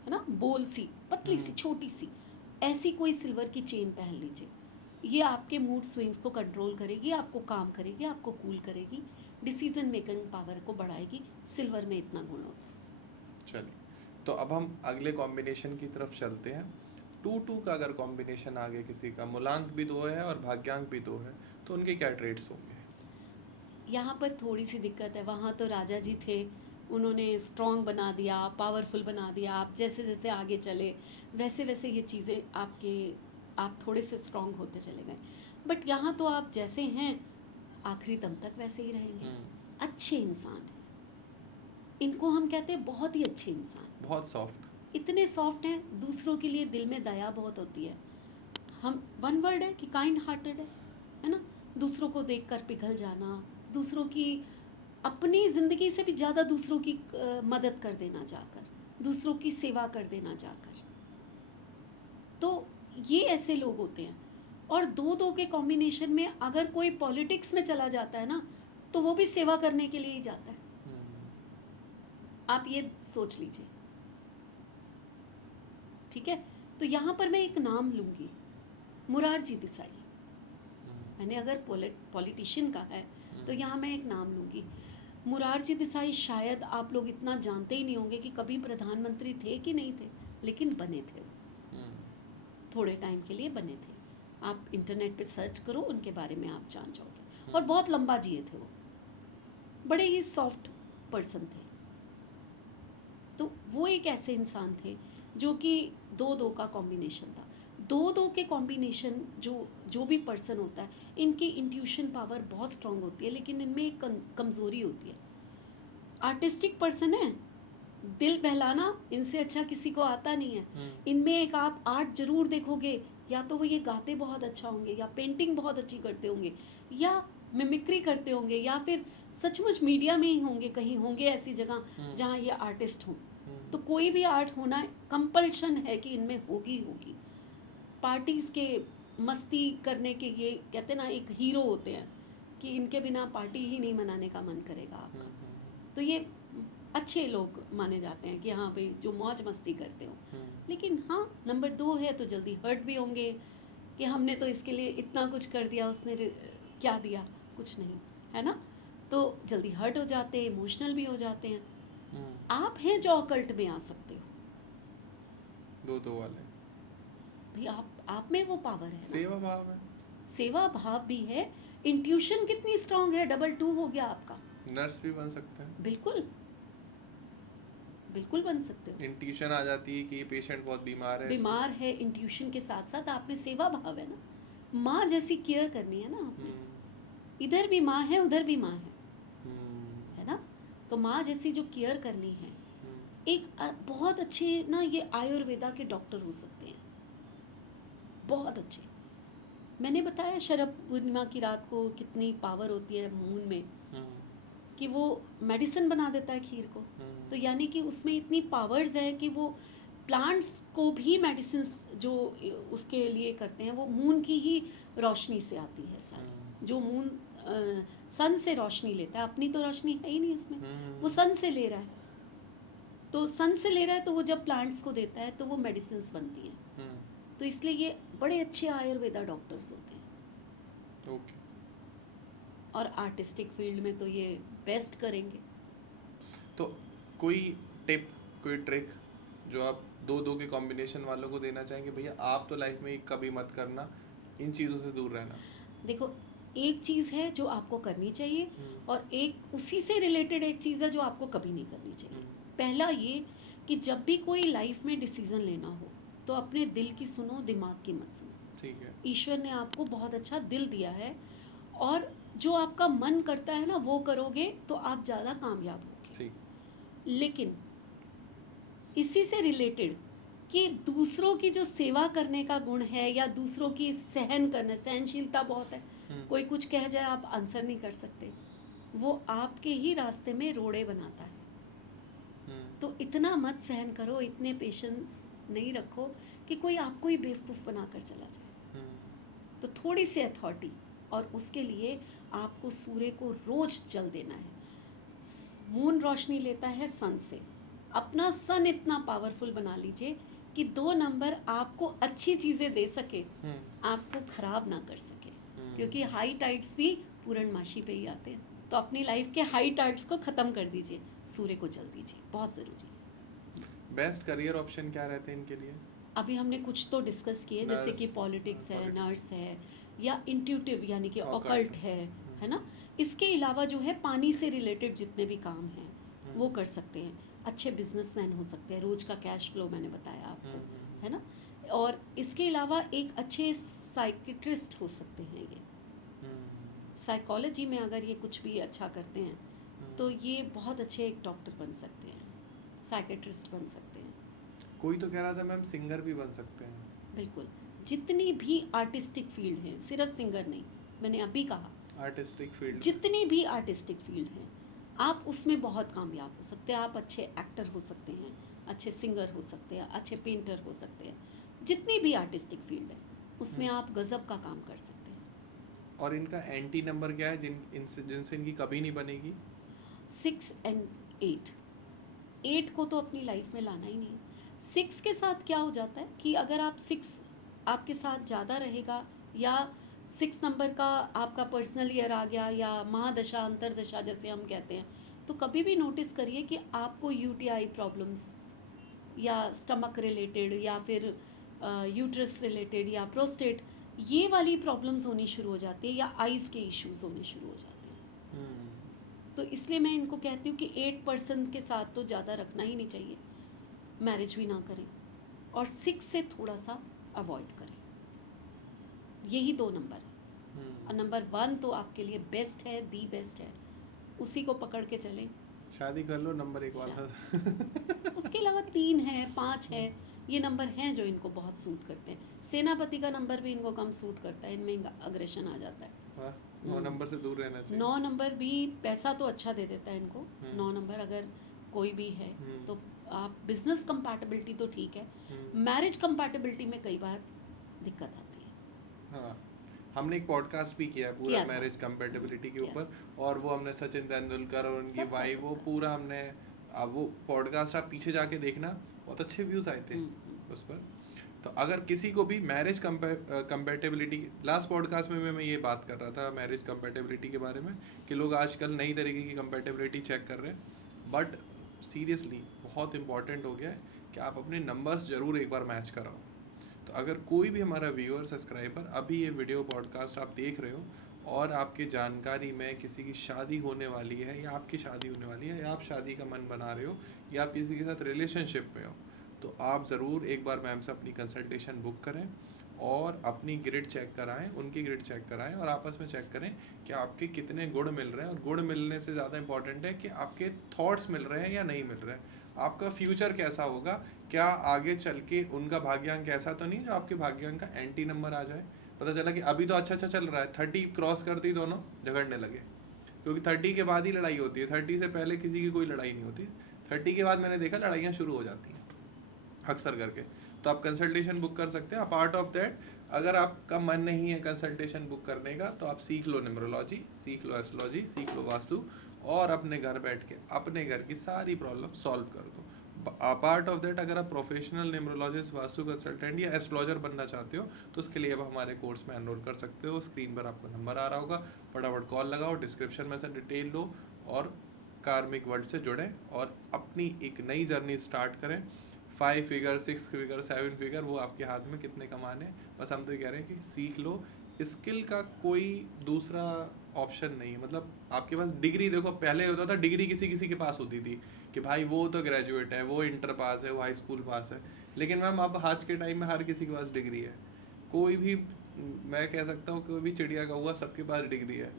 है ना, बोल सी पतली सी छोटी सी, ऐसी कोई सिल्वर की चेन पहन लीजिए। ये आपके मूड स्विंग्स को कंट्रोल करेगी, आपको काम करेगी, आपको कूल करेगी, डिसीजन मेकिंग पावर को बढ़ाएगी। सिल्वर में इतना गुण होता है। चलिए, तो अब हम अगले कॉम्बिनेशन की तरफ चलते हैं। 2-2 का अगर कॉम्बिनेशन आ गया किसी का, मूलांक भी 2 है और भाग्यांक भी 2 है, तो उनके क्या ट्रेड्स होंगे? यहाँ पर थोड़ी सी दिक्कत है, वहाँ तो राजा जी थे, उन्होंने स्ट्रॉन्ग बना दिया, पावरफुल बना दिया, आप जैसे जैसे आगे चले वैसे वैसे ये चीज़ें आप थोड़े से स्ट्रॉन्ग होते चले गए। बट यहाँ तो आप जैसे हैं आखिरी दम तक वैसे ही रहेंगे। अच्छे इंसान हैं, इनको हम कहते हैं बहुत ही अच्छे इंसान, बहुत सॉफ्ट। इतने सॉफ्ट हैं, दूसरों के लिए दिल में दया बहुत होती है। हम वन वर्ड है कि काइंड हार्टेड है ना, दूसरों को देखकर पिघल जाना, दूसरों की अपनी ज़िंदगी से भी ज़्यादा दूसरों की मदद कर देना चाहकर, दूसरों की सेवा कर देना चाहकर, तो ये ऐसे लोग होते हैं। और 2-2 के कॉम्बिनेशन में अगर कोई पॉलिटिक्स में चला जाता है ना, तो वो भी सेवा करने के लिए ही जाता है। आप ये सोच लीजिए, ठीक है। तो यहाँ पर मैं एक नाम लूँगी, मुरारजी देसाई। मैंने अगर पॉलिटिशियन का है तो यहाँ मैं एक नाम लूँगी, मुरारजी देसाई। शायद आप लोग इतना जानते ही नहीं होंगे कि कभी प्रधानमंत्री थे कि नहीं थे, लेकिन बने थे, थोड़े टाइम के लिए बने थे। आप इंटरनेट पे सर्च करो, उनके बारे में आप जान जाओगे। और बहुत लंबा जिए थे वो, बड़े ही सॉफ्ट पर्सन थे। तो वो एक ऐसे इंसान थे जो कि 2-2 का कॉम्बिनेशन था। 2-2 के कॉम्बिनेशन जो भी पर्सन होता है, इनकी इंट्यूशन पावर बहुत स्ट्रांग होती है, लेकिन इनमें एक कमज़ोरी होती है। आर्टिस्टिक पर्सन है, दिल बहलाना इनसे अच्छा किसी को आता नहीं है। इनमें एक आप आर्ट जरूर देखोगे, या तो वो ये गाते बहुत अच्छा होंगे, या पेंटिंग बहुत अच्छी करते होंगे, या मिमिक्री करते होंगे, या फिर सचमुच मीडिया में ही होंगे, कहीं होंगे ऐसी जगह जहाँ ये आर्टिस्ट हों। तो कोई भी आर्ट होना कंपल्शन है कि इनमें होगी। पार्टीज़ के मस्ती करने के ये कहते ना एक हीरो होते हैं कि इनके बिना पार्टी ही नहीं मनाने का मन करेगा आपका। तो ये अच्छे लोग माने जाते हैं कि हाँ भाई जो मौज मस्ती करते हो। लेकिन हाँ, नंबर 2 है तो जल्दी हर्ट भी होंगे कि हमने तो इसके लिए इतना कुछ कर दिया, उसने क्या दिया, कुछ नहीं, है ना। तो जल्दी हर्ट हो जाते हैं, इमोशनल भी हो जाते हैं। आप हैं जो ऑकल्ट में आ सकते हो, 2-2 वाले भाई आप में वो पावर है ना? सेवा भाव है, सेवा भाव भी है, इंट्यूशन कितनी स्ट्रांग है, डबल 2 हो गया आपका। नर्स भी बन सकते हैं, बिल्कुल बन सकते हो। इंट्यूशन आ जाती है कि ये पेशेंट बहुत बीमार है, इंट्यूशन के साथ साथ आप में सेवा भाव है ना, माँ जैसी केयर करनी है ना आपने। इधर भी माँ है, उधर भी माँ है ना। तो माँ जैसी जो केयर करनी है, एक बहुत अच्छे ना ये आयुर्वेदा के डॉक्टर हो सकते हैं, बहुत अच्छे। मैंने बताया शरद पूर्णिमा की रात को कितनी पावर होती है मून में, कि वो मेडिसिन बना देता है खीर को। तो यानी कि उसमें इतनी पावर्स है कि वो प्लांट्स को भी मेडिसिन जो उसके लिए करते हैं वो मून की ही रोशनी से आती है सारी। जो मून सन से रोशनी लेता है, अपनी तो रोशनी है ही नहीं इसमें, वो सन से ले रहा है। तो सन से ले रहा है तो वो जब प्लांट्स को देता है तो वो मेडिसिन बनती हैं। तो इसलिए ये बड़े अच्छे आयुर्वेदा डॉक्टर्स होते हैं। ओके। और आर्टिस्टिक फील्ड में तो ये बेस्ट करेंगे। तो कोई टिप, कोई ट्रिक जो आप 2-2 के कॉम्बिनेशन वालों को देना चाहेंगे, भैया आप तो लाइफ में कभी मत करना, इन चीज़ों से दूर रहना? देखो, एक चीज़ है जो आपको करनी चाहिए, और एक उसी से रिलेटेड एक चीज़ है जो आपको कभी नहीं करनी चाहिए। पहला ये कि जब भी कोई लाइफ में डिसीजन लेना हो तो अपने दिल की सुनो, दिमाग की मत सुनो। ठीक है। ईश्वर ने आपको बहुत अच्छा दिल दिया है, और जो आपका मन करता है ना वो करोगे तो आप ज़्यादा कामयाब होगे। ठीक। लेकिन इसी से रिलेटेड कि दूसरों की जो सेवा करने का गुण है या दूसरों की सहन करना, सहनशीलता बहुत है। कोई कुछ कह जाए आप आंसर नहीं कर सकते, वो आपके ही रास्ते में रोड़े बनाता है। तो इतना मत सहन करो, इतने पेशेंस नहीं रखो कि कोई आपको ही बेवकूफ़ बनाकर चला जाए। तो थोड़ी सी अथॉरिटी, और उसके लिए आपको सूर्य को रोज जल देना है। मून रोशनी लेता है सन से, अपना सन इतना पावरफुल बना लीजिए कि 2 नंबर आपको अच्छी चीज़ें दे सके, आपको खराब ना कर सके। क्योंकि हाई टाइड्स भी पूर्णमासी पे ही आते हैं। तो अपनी लाइफ के हाई टाइड्स को ख़त्म कर दीजिए, सूर्य को जल दीजिए, बहुत ज़रूरी है। बेस्ट करियर ऑप्शन क्या रहते हैं इनके लिए? अभी हमने कुछ तो डिस्कस किए, जैसे कि पॉलिटिक्स है, नर्स है, या इंट्यूटिव यानी कि ऑकल्ट है ना। इसके अलावा जो है पानी से रिलेटेड जितने भी काम हैं वो कर सकते हैं। अच्छे बिजनेसमैन हो सकते हैं, रोज का कैश फ्लो मैंने बताया आपको, है ना। और इसके अलावा एक अच्छे साइकिट्रिस्ट हो सकते हैं ये। साइकोलॉजी में अगर ये कुछ भी अच्छा करते हैं तो ये बहुत अच्छे एक डॉक्टर बन सकते हैं, साइकिट्रिस्ट बन सकते हैं। कोई तो कह रहा था मैम सिंगर भी बन सकते हैं। बिल्कुल, जितनी भी आर्टिस्टिक फील्ड हैं, सिर्फ सिंगर नहीं, मैंने अभी कहा आर्टिस्टिक फील्ड, जितनी भी आर्टिस्टिक फील्ड हैं आप उसमें बहुत कामयाब हो सकते हैं। आप अच्छे एक्टर हो सकते हैं, अच्छे सिंगर हो सकते हैं, अच्छे पेंटर हो सकते हैं। जितनी भी आर्टिस्टिक फील्ड है उसमें आप गजब का काम कर सकते हैं। और इनका एंटी नंबर क्या है जिनसे इनकी कभी नहीं बनेगी? 6 एंड 8। 8 को तो अपनी लाइफ में लाना ही नहीं है। 6 के साथ क्या हो जाता है कि अगर आप 6 आपके साथ ज़्यादा रहेगा, या 6 नंबर का आपका पर्सनल ईयर आ गया, या महादशा अंतरदशा जैसे हम कहते हैं, तो कभी भी नोटिस करिए कि आपको यूटीआई प्रॉब्लम्स या स्टमक रिलेटेड या फिर यूट्रस रिलेटेड या प्रोस्टेट, ये वाली प्रॉब्लम्स होनी शुरू हो जाती है, या आइज़ के इश्यूज होने शुरू हो जाते हैं। तो इसलिए मैं इनको कहती हूँ कि 8% के साथ तो ज़्यादा रखना ही नहीं चाहिए, मैरिज भी ना करें, और 6 से थोड़ा सा अवॉइड करें। यही 2 नंबर है। और नंबर 1 तो आपके लिए बेस्ट है, दी बेस्ट है, उसी को पकड़ के चलें। शादी कर लो नंबर 1 वाला। उसके अलावा 3 है, 5 है, ये नंबर हैं जो इनको बहुत सूट करते हैं। सेनापति का नंबर भी इनको कम सूट करता है, इनमें अग्रेशन आ जाता है। 9 नंबर से दूर रहना चाहिए। 9 नंबर भी पैसा तो अच्छा दे देता है इनको। 9 नंबर अगर कोई भी है तो आप बिजनेस कंपैटिबिलिटी तो ठीक है, मैरिज कंपैटिबिलिटी में कई बार दिक्कत आती है। हाँ, हमने एक पॉडकास्ट भी किया है पूरा किया था। मैरिज कंपैटिबिलिटी के किया ऊपर, और वो हमने सचिन तेंदुलकर और उनकी सबका, वाइफ, वो सबका। पूरा हमने, अब वो पॉडकास्ट आप पीछे जाके देखना, बहुत अच्छे व्यूज आए थे उस पर। तो अगर किसी को भी मैरिज कंपैटिबिलिटी, लास्ट पॉडकास्ट में मैं ये बात कर रहा था मैरिज कंपैटिबिलिटी के बारे में, कि लोग आजकल नई तरीके की कंपैटिबिलिटी चेक कर रहे हैं, बट सीरियसली बहुत इंपॉर्टेंट हो गया है कि आप अपने नंबर्स ज़रूर एक बार मैच कराओ। तो अगर कोई भी हमारा व्यूअर, सब्सक्राइबर अभी ये वीडियो पॉडकास्ट आप देख रहे हो और आपके जानकारी में किसी की शादी होने वाली है, या आपकी शादी होने वाली है, या आप शादी का मन बना रहे हो, या आप किसी के साथ रिलेशनशिप में हो, तो आप ज़रूर एक बार मैम से अपनी कंसल्टेशन बुक करें और अपनी ग्रिड चेक कराएं, उनकी ग्रिड चेक कराएं, और आपस में चेक करें कि आपके कितने गुण मिल रहे हैं। और गुण मिलने से ज़्यादा इंपॉर्टेंट है कि आपके थॉट्स मिल रहे हैं या नहीं मिल रहे हैं, आपका फ्यूचर कैसा होगा, क्या आगे चल के उनका भाग्यांक ऐसा तो नहीं जो आपके भाग्यांक का एंटी नंबर आ जाए। पता चला कि अभी तो अच्छा चल रहा है, 30 क्रॉस करते ही दोनों झगड़ने लगे, क्योंकि 30 के बाद ही लड़ाई होती है, 30 से पहले किसी की कोई लड़ाई नहीं होती, 30 के बाद मैंने देखा लड़ाइयाँ शुरू हो जाती हैं अक्सर करके। तो आप कंसल्टेशन बुक कर सकते हैं। पार्ट ऑफ दैट, अगर आपका मन नहीं है कंसल्टेशन बुक करने का, तो आप सीख लो न्यूमरोलॉजी, सीख लो एस्ट्रोलॉजी, सीख लो वास्तु, और अपने घर बैठ के अपने घर की सारी प्रॉब्लम सॉल्व कर दो। पार्ट ऑफ दैट, अगर आप प्रोफेशनल न्यूमरोलॉजिस्ट, वास्तु कंसल्टेंट या एस्ट्रोलॉजर बनना चाहते हो, तो उसके लिए आप हमारे कोर्स में एनरोल कर सकते हो। स्क्रीन पर आपका नंबर आ रहा होगा, फटाफट कॉल लगाओ, डिस्क्रिप्शन में से डिटेल लो, और कार्मिक वर्ल्ड से जुड़ें और अपनी एक नई जर्नी स्टार्ट करें। 5 फिगर, 6 फिगर, 7 फिगर, वो आपके हाथ में कितने कमाने, बस हम तो ये कह रहे हैं कि सीख लो। स्किल का कोई दूसरा ऑप्शन नहीं है। मतलब आपके पास डिग्री, देखो पहले होता था डिग्री किसी किसी के पास होती थी कि भाई वो तो ग्रेजुएट है, वो इंटर पास है, वो हाई स्कूल पास है, लेकिन मैम अब आज के टाइम में हर किसी के पास डिग्री है। कोई भी, मैं कह सकता हूँ कोई भी चिड़िया का हुआ, सबके पास डिग्री है,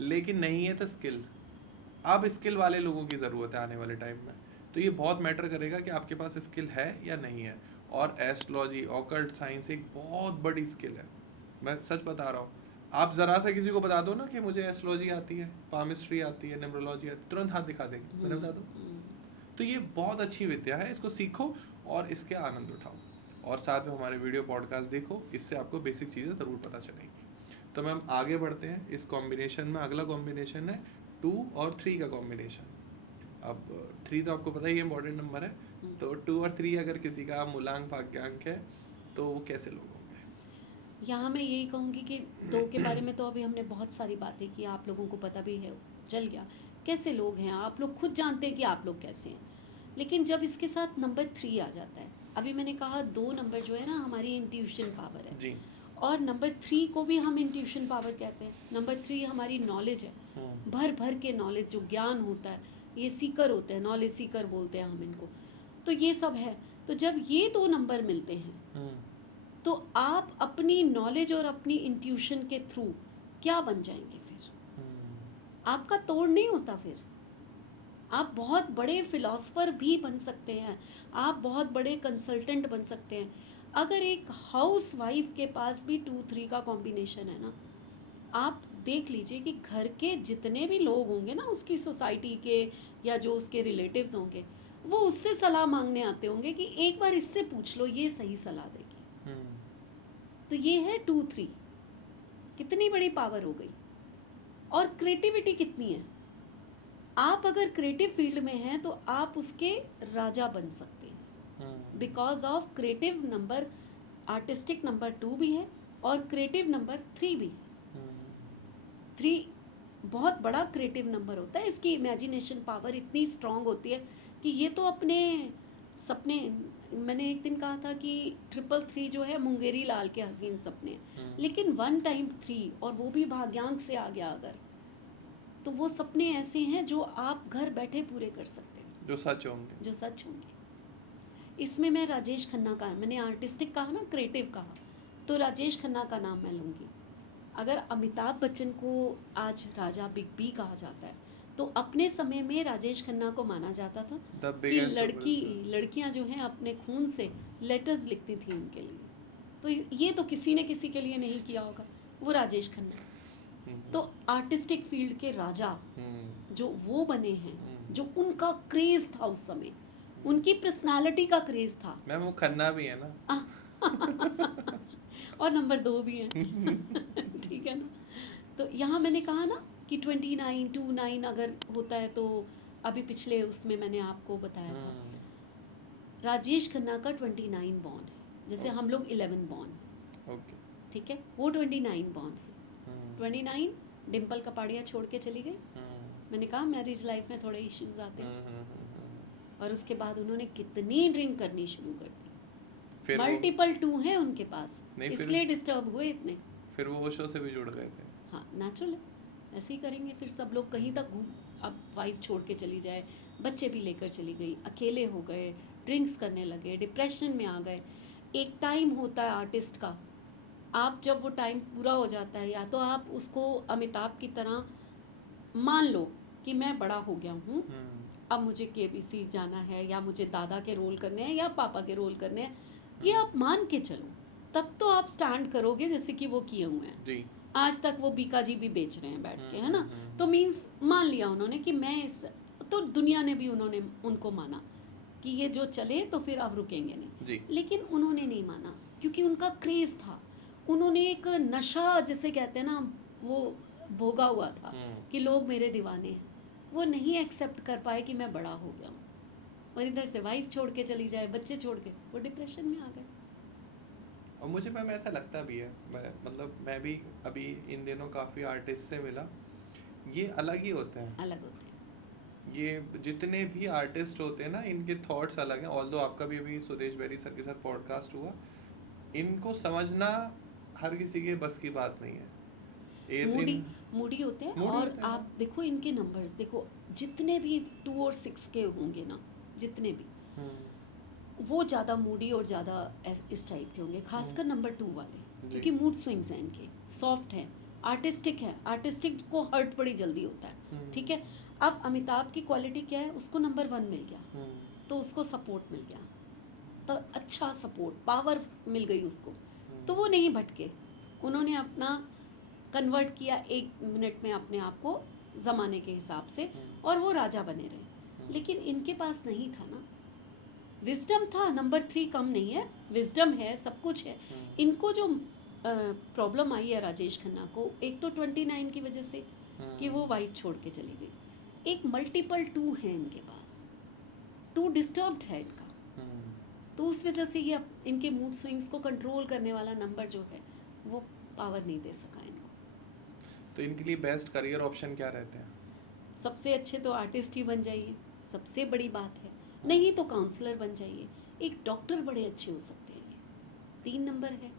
लेकिन नहीं है तो स्किल। अब स्किल वाले लोगों की ज़रूरत है आने वाले टाइम में। तो ये बहुत मैटर करेगा कि आपके पास स्किल है या नहीं है। और एस्ट्रोलॉजी, ऑकल्ट साइंस एक बहुत बड़ी स्किल है, मैं सच बता रहा हूँ। आप ज़रा सा किसी को बता दो ना कि मुझे एस्ट्रोलॉजी आती है, पामिस्ट्री आती है, न्यूमरोलॉजी आती है, तुरंत हाथ दिखा देंगे, मैंने बता दो। तो ये बहुत अच्छी विद्या है, इसको सीखो और इसके आनंद उठाओ, और साथ में हमारे वीडियो पॉडकास्ट देखो, इससे आपको बेसिक चीज़ें ज़रूर पता चलेंगी। तो मैम आगे बढ़ते हैं इस कॉम्बिनेशन में। अगला कॉम्बिनेशन है 2 और 3 का कॉम्बिनेशन। अब 3 तो आपको पता ही इम्पोर्टेंट नंबर है, तो 2 और 3 अगर किसी का मूलांक भाग्यांक है तो वो कैसे लोग होंगे? यहाँ मैं यही कहूँगी कि 2 के बारे में तो अभी हमने बहुत सारी बातें की, आप लोगों को पता भी है, चल गया कैसे लोग हैं, आप लोग खुद जानते हैं कि आप लोग कैसे हैं। लेकिन जब इसके साथ नंबर 3 आ जाता है, अभी मैंने कहा 2 नंबर जो है ना हमारी इंट्यूशन पावर है जी। और नंबर 3 को भी हम इंट्यूशन पावर कहते हैं। नंबर 3 हमारी नॉलेज है, भर भर के नॉलेज, जो ज्ञान होता है, ये सीकर होते हैं, नॉलेज सीकर बोलते हैं हम इनको। तो ये सब है। तो जब ये 2 नंबर मिलते हैं तो आप अपनी नॉलेज और अपनी इंट्यूशन के थ्रू क्या बन जाएंगे फिर? आपका तोड़ नहीं होता फिर। आप बहुत बड़े फिलोसफर भी बन सकते हैं, आप बहुत बड़े कंसल्टेंट बन सकते हैं। अगर एक हाउस वाइफ के पास भी 2-3 का कॉम्बिनेशन है ना, आप देख लीजिए कि घर के जितने भी लोग होंगे ना, उसकी सोसाइटी के या जो उसके रिलेटिव्स होंगे, वो उससे सलाह मांगने आते होंगे कि एक बार इससे पूछ लो, ये सही सलाह देगी। तो ये है 2-3, कितनी बड़ी पावर हो गई। और क्रिएटिविटी कितनी है, आप अगर क्रिएटिव फील्ड में हैं तो आप उसके राजा बन सकते हैं, because of creative number, artistic number 2 भी है और क्रिएटिव नंबर 3 भी है। 3 बहुत बड़ा क्रिएटिव नंबर होता है, इसकी इमेजिनेशन पावर इतनी स्ट्रांग होती है कि ये तो अपने सपने, मैंने एक दिन कहा था कि 333 जो है मुंगेरी लाल के हसीन सपने, लेकिन 1 टाइम 3 और वो भी भाग्यांक से आ गया अगर, तो वो सपने ऐसे हैं जो आप घर बैठे पूरे कर सकते हैं, जो सच होंगे, जो सच होंगे। इसमें मैं राजेश खन्ना का, मैंने आर्टिस्टिक कहा ना, क्रिएटिव कहा, तो राजेश खन्ना का नाम मैं लूँगी। अगर अमिताभ बच्चन को आज राजा बिग बी कहा जाता है, तो अपने समय में राजेश खन्ना को माना जाता था कि लड़कियां जो हैं अपने खून से लेटर्स लिखती थी उनके लिए। तो ये तो किसी ने किसी के लिए नहीं किया होगा, वो राजेश खन्ना। तो आर्टिस्टिक फील्ड के राजा जो वो बने हैं, जो उनका क्रेज था उस समय, उनकी पर्सनालिटी का क्रेज था। मैम वो खन्ना भी है ना और नंबर 2 भी है ठीक है ना। तो यहाँ मैंने कहा ना कि 29 अगर होता है, तो अभी पिछले उसमें मैंने आपको बताया था राजेश खन्ना का 29 बॉर्न है, जैसे हम लोग 11 बॉर्न, ठीक है, वो 29 बॉर्न है। 29 डिम्पल कपाड़िया छोड़ के चली गई, मैंने कहा मैरिज लाइफ में थोड़े इश्यूज आते हैं, और उसके बाद उन्होंने कितनी ड्रिंक करनी शुरू कर दी, मल्टीपल 2 हैं उनके पास, इसलिए डिस्टर्ब हुए इतने। फिर वो ओशो से भी जुड़ गए थे। हाँ, नेचुरल है, ऐसे ही करेंगे फिर सब लोग, कहीं तक घूम, अब वाइफ छोड़ के चली जाए, बच्चे भी लेकर चली गई, अकेले हो गए, ड्रिंक्स करने लगे, डिप्रेशन में आ गए। एक टाइम होता है आर्टिस्ट का, आप जब वो टाइम पूरा हो जाता है, या तो आप उसको अमिताभ की तरह मान लो कि मैं बड़ा हो गया हूँ, अब मुझे केबीसी जाना है, या मुझे दादा के रोल करने हैं या पापा के रोल करने हैं, ये आप मान के चलो, तब तो आप स्टैंड करोगे, जैसे कि वो किए हुए हैं जी। आज तक वो बीका जी भी बेच रहे हैं बैठ के, है ना, तो मीन्स मान लिया उन्होंने कि मैं इस, तो दुनिया ने भी उन्होंने उनको माना कि ये जो चले तो फिर अब रुकेंगे नहीं जी। लेकिन उन्होंने नहीं माना, क्योंकि उनका क्रेज था, उन्होंने एक नशा जिसे कहते हैं ना, वो भोगा हुआ था कि लोग मेरे दीवाने हैं, वो नहीं एक्सेप्ट कर पाए कि मैं बड़ा हो गया हूँ, और इधर से वाइफ छोड़ के चली जाए, बच्चे छोड़ के, वो डिप्रेशन में आ गए। और मुझे मैम ऐसा लगता भी है, मतलब मैं भी अभी इन दिनों काफ़ी आर्टिस्ट से मिला, ये अलग ही होते हैं, अलग होते हैं। ये जितने भी आर्टिस्ट होते हैं ना, इनके थॉट्स अलग हैं। ऑल्दो आपका भी अभी सुदेश बेरी सर के साथ पॉडकास्ट हुआ, इनको समझना हर किसी के बस की बात नहीं है। मूडी होते हैं, और आप देखो इनके नंबर्स देखो, जितने भी 2 और 6 के होंगे ना, जितने भी वो ज़्यादा मूडी और ज़्यादा इस टाइप के होंगे, खासकर नंबर 2 वाले, क्योंकि मूड स्विंग्स हैं इनके, सॉफ्ट हैं, आर्टिस्टिक है, आर्टिस्टिक को हर्ट बड़ी जल्दी होता है, ठीक है। अब अमिताभ की क्वालिटी क्या है, उसको नंबर 1 मिल गया, तो उसको सपोर्ट मिल गया, तो अच्छा सपोर्ट, पावर मिल गई उसको, तो वो नहीं भटके, उन्होंने अपना कन्वर्ट किया 1 मिनट में अपने आप को ज़माने के हिसाब से, और वो राजा बने रहे। लेकिन इनके पास नहीं था ना, विजडम था, नंबर 3 कम नहीं है, विजडम है, सब कुछ है। इनको जो प्रॉब्लम आई है राजेश खन्ना को, एक तो 29 की वजह से कि वो वाइफ छोड़ के चली गई, एक मल्टीपल 2 है इनके पास, 2 डिस्टर्ब्ड है इनका, तो उस वजह से ये इनके मूड स्विंग्स को कंट्रोल करने वाला नंबर जो है वो पावर नहीं दे सका इनको। तो इनके लिए बेस्ट करियर ऑप्शन क्या रहते हैं? सबसे अच्छे तो आर्टिस्ट ही बन जाइए, सबसे बड़ी बात है, नहीं तो काउंसलर बन जाइए, एक डॉक्टर बड़े अच्छे हो सकते हैं, ये 3 नंबर है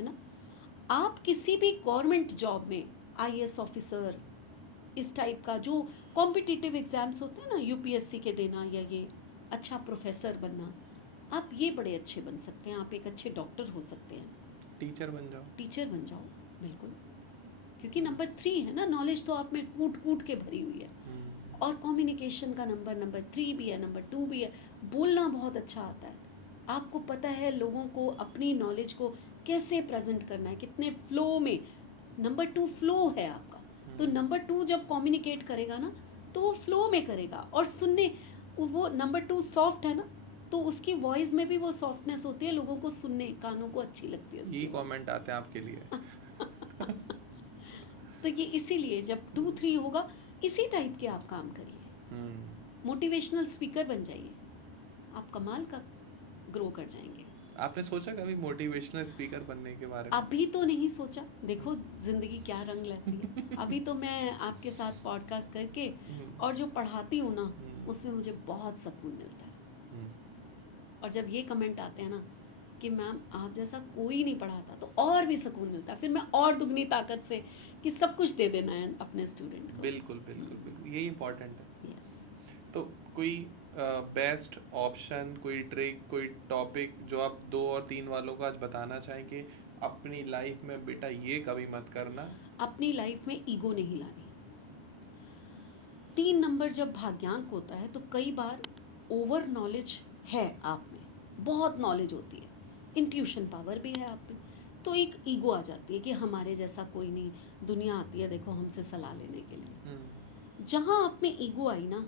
ना। आप किसी भी गवर्नमेंट जॉब में आईएएस ऑफिसर, इस टाइप का जो कॉम्पिटिटिव एग्जाम्स होते हैं ना, यूपीएससी के देना, या ये अच्छा प्रोफेसर बनना, आप ये बड़े अच्छे बन सकते हैं, आप एक अच्छे डॉक्टर हो सकते हैं, टीचर बन जाओ, टीचर बन जाओ, बिल्कुल, क्योंकि नंबर 3 है ना, नॉलेज तो आप में कूट कूट के भरी हुई है, और कम्युनिकेशन का नंबर 3 भी है, नंबर 2 भी है, बोलना बहुत अच्छा आता है, आपको पता है लोगों को अपनी नॉलेज को कैसे प्रेजेंट करना है, कितने फ्लो में, नंबर 2 फ्लो है आपका, तो नंबर 2 जब कम्युनिकेट करेगा ना तो वो फ्लो में करेगा, और सुनने, वो नंबर 2 सॉफ्ट है ना, तो उसकी वॉइस में भी वो सॉफ्टनेस होती है, लोगों को सुनने, कानों को अच्छी लगती है, ये कमेंट आते हैं आपके लिए। तो ये इसीलिए जब 2-3 होगा, इसी टाइप के आप काम करिए, मोटिवेशनल स्पीकर बन जाइए, आप कमाल का ग्रो कर जाएंगे। आपने सोचा कभी मोटिवेशनल स्पीकर बनने के बारे में? अभी तो नहीं सोचा, देखो जिंदगी क्या रंग लेती है। अभी तो मैं आपके साथ पॉडकास्ट करके और जो पढ़ाती हूँ ना, उसमें मुझे बहुत सुकून मिलता है, और जब ये कमेंट आते हैं ना कि मैम आप जैसा कोई नहीं पढ़ाता, तो और भी सुकून मिलता है, फिर मैं और दुगनी ताकत से कि सब कुछ दे देना है अपने स्टूडेंट को। बिल्कुल बिल्कुल बिल्कुल, यही इम्पोर्टेंट है। यस। तो कोई बेस्ट ऑप्शन, कोई ट्रिक, कोई टॉपिक जो आप 2 और 3 वालों को आज बताना चाहें कि अपनी लाइफ में बेटा ये कभी मत करना? अपनी लाइफ में ईगो नहीं लानी। 3 नंबर जब भाग्यांक होता है तो कई बार ओवर नॉलेज है आप में, बहुत नॉलेज होती है, इंट्यूशन पावर भी है आप में, तो एक ईगो आ जाती है कि हमारे जैसा कोई नहीं, दुनिया आती है देखो हमसे सलाह लेने के लिए। जहाँ आप में ईगो आई ना,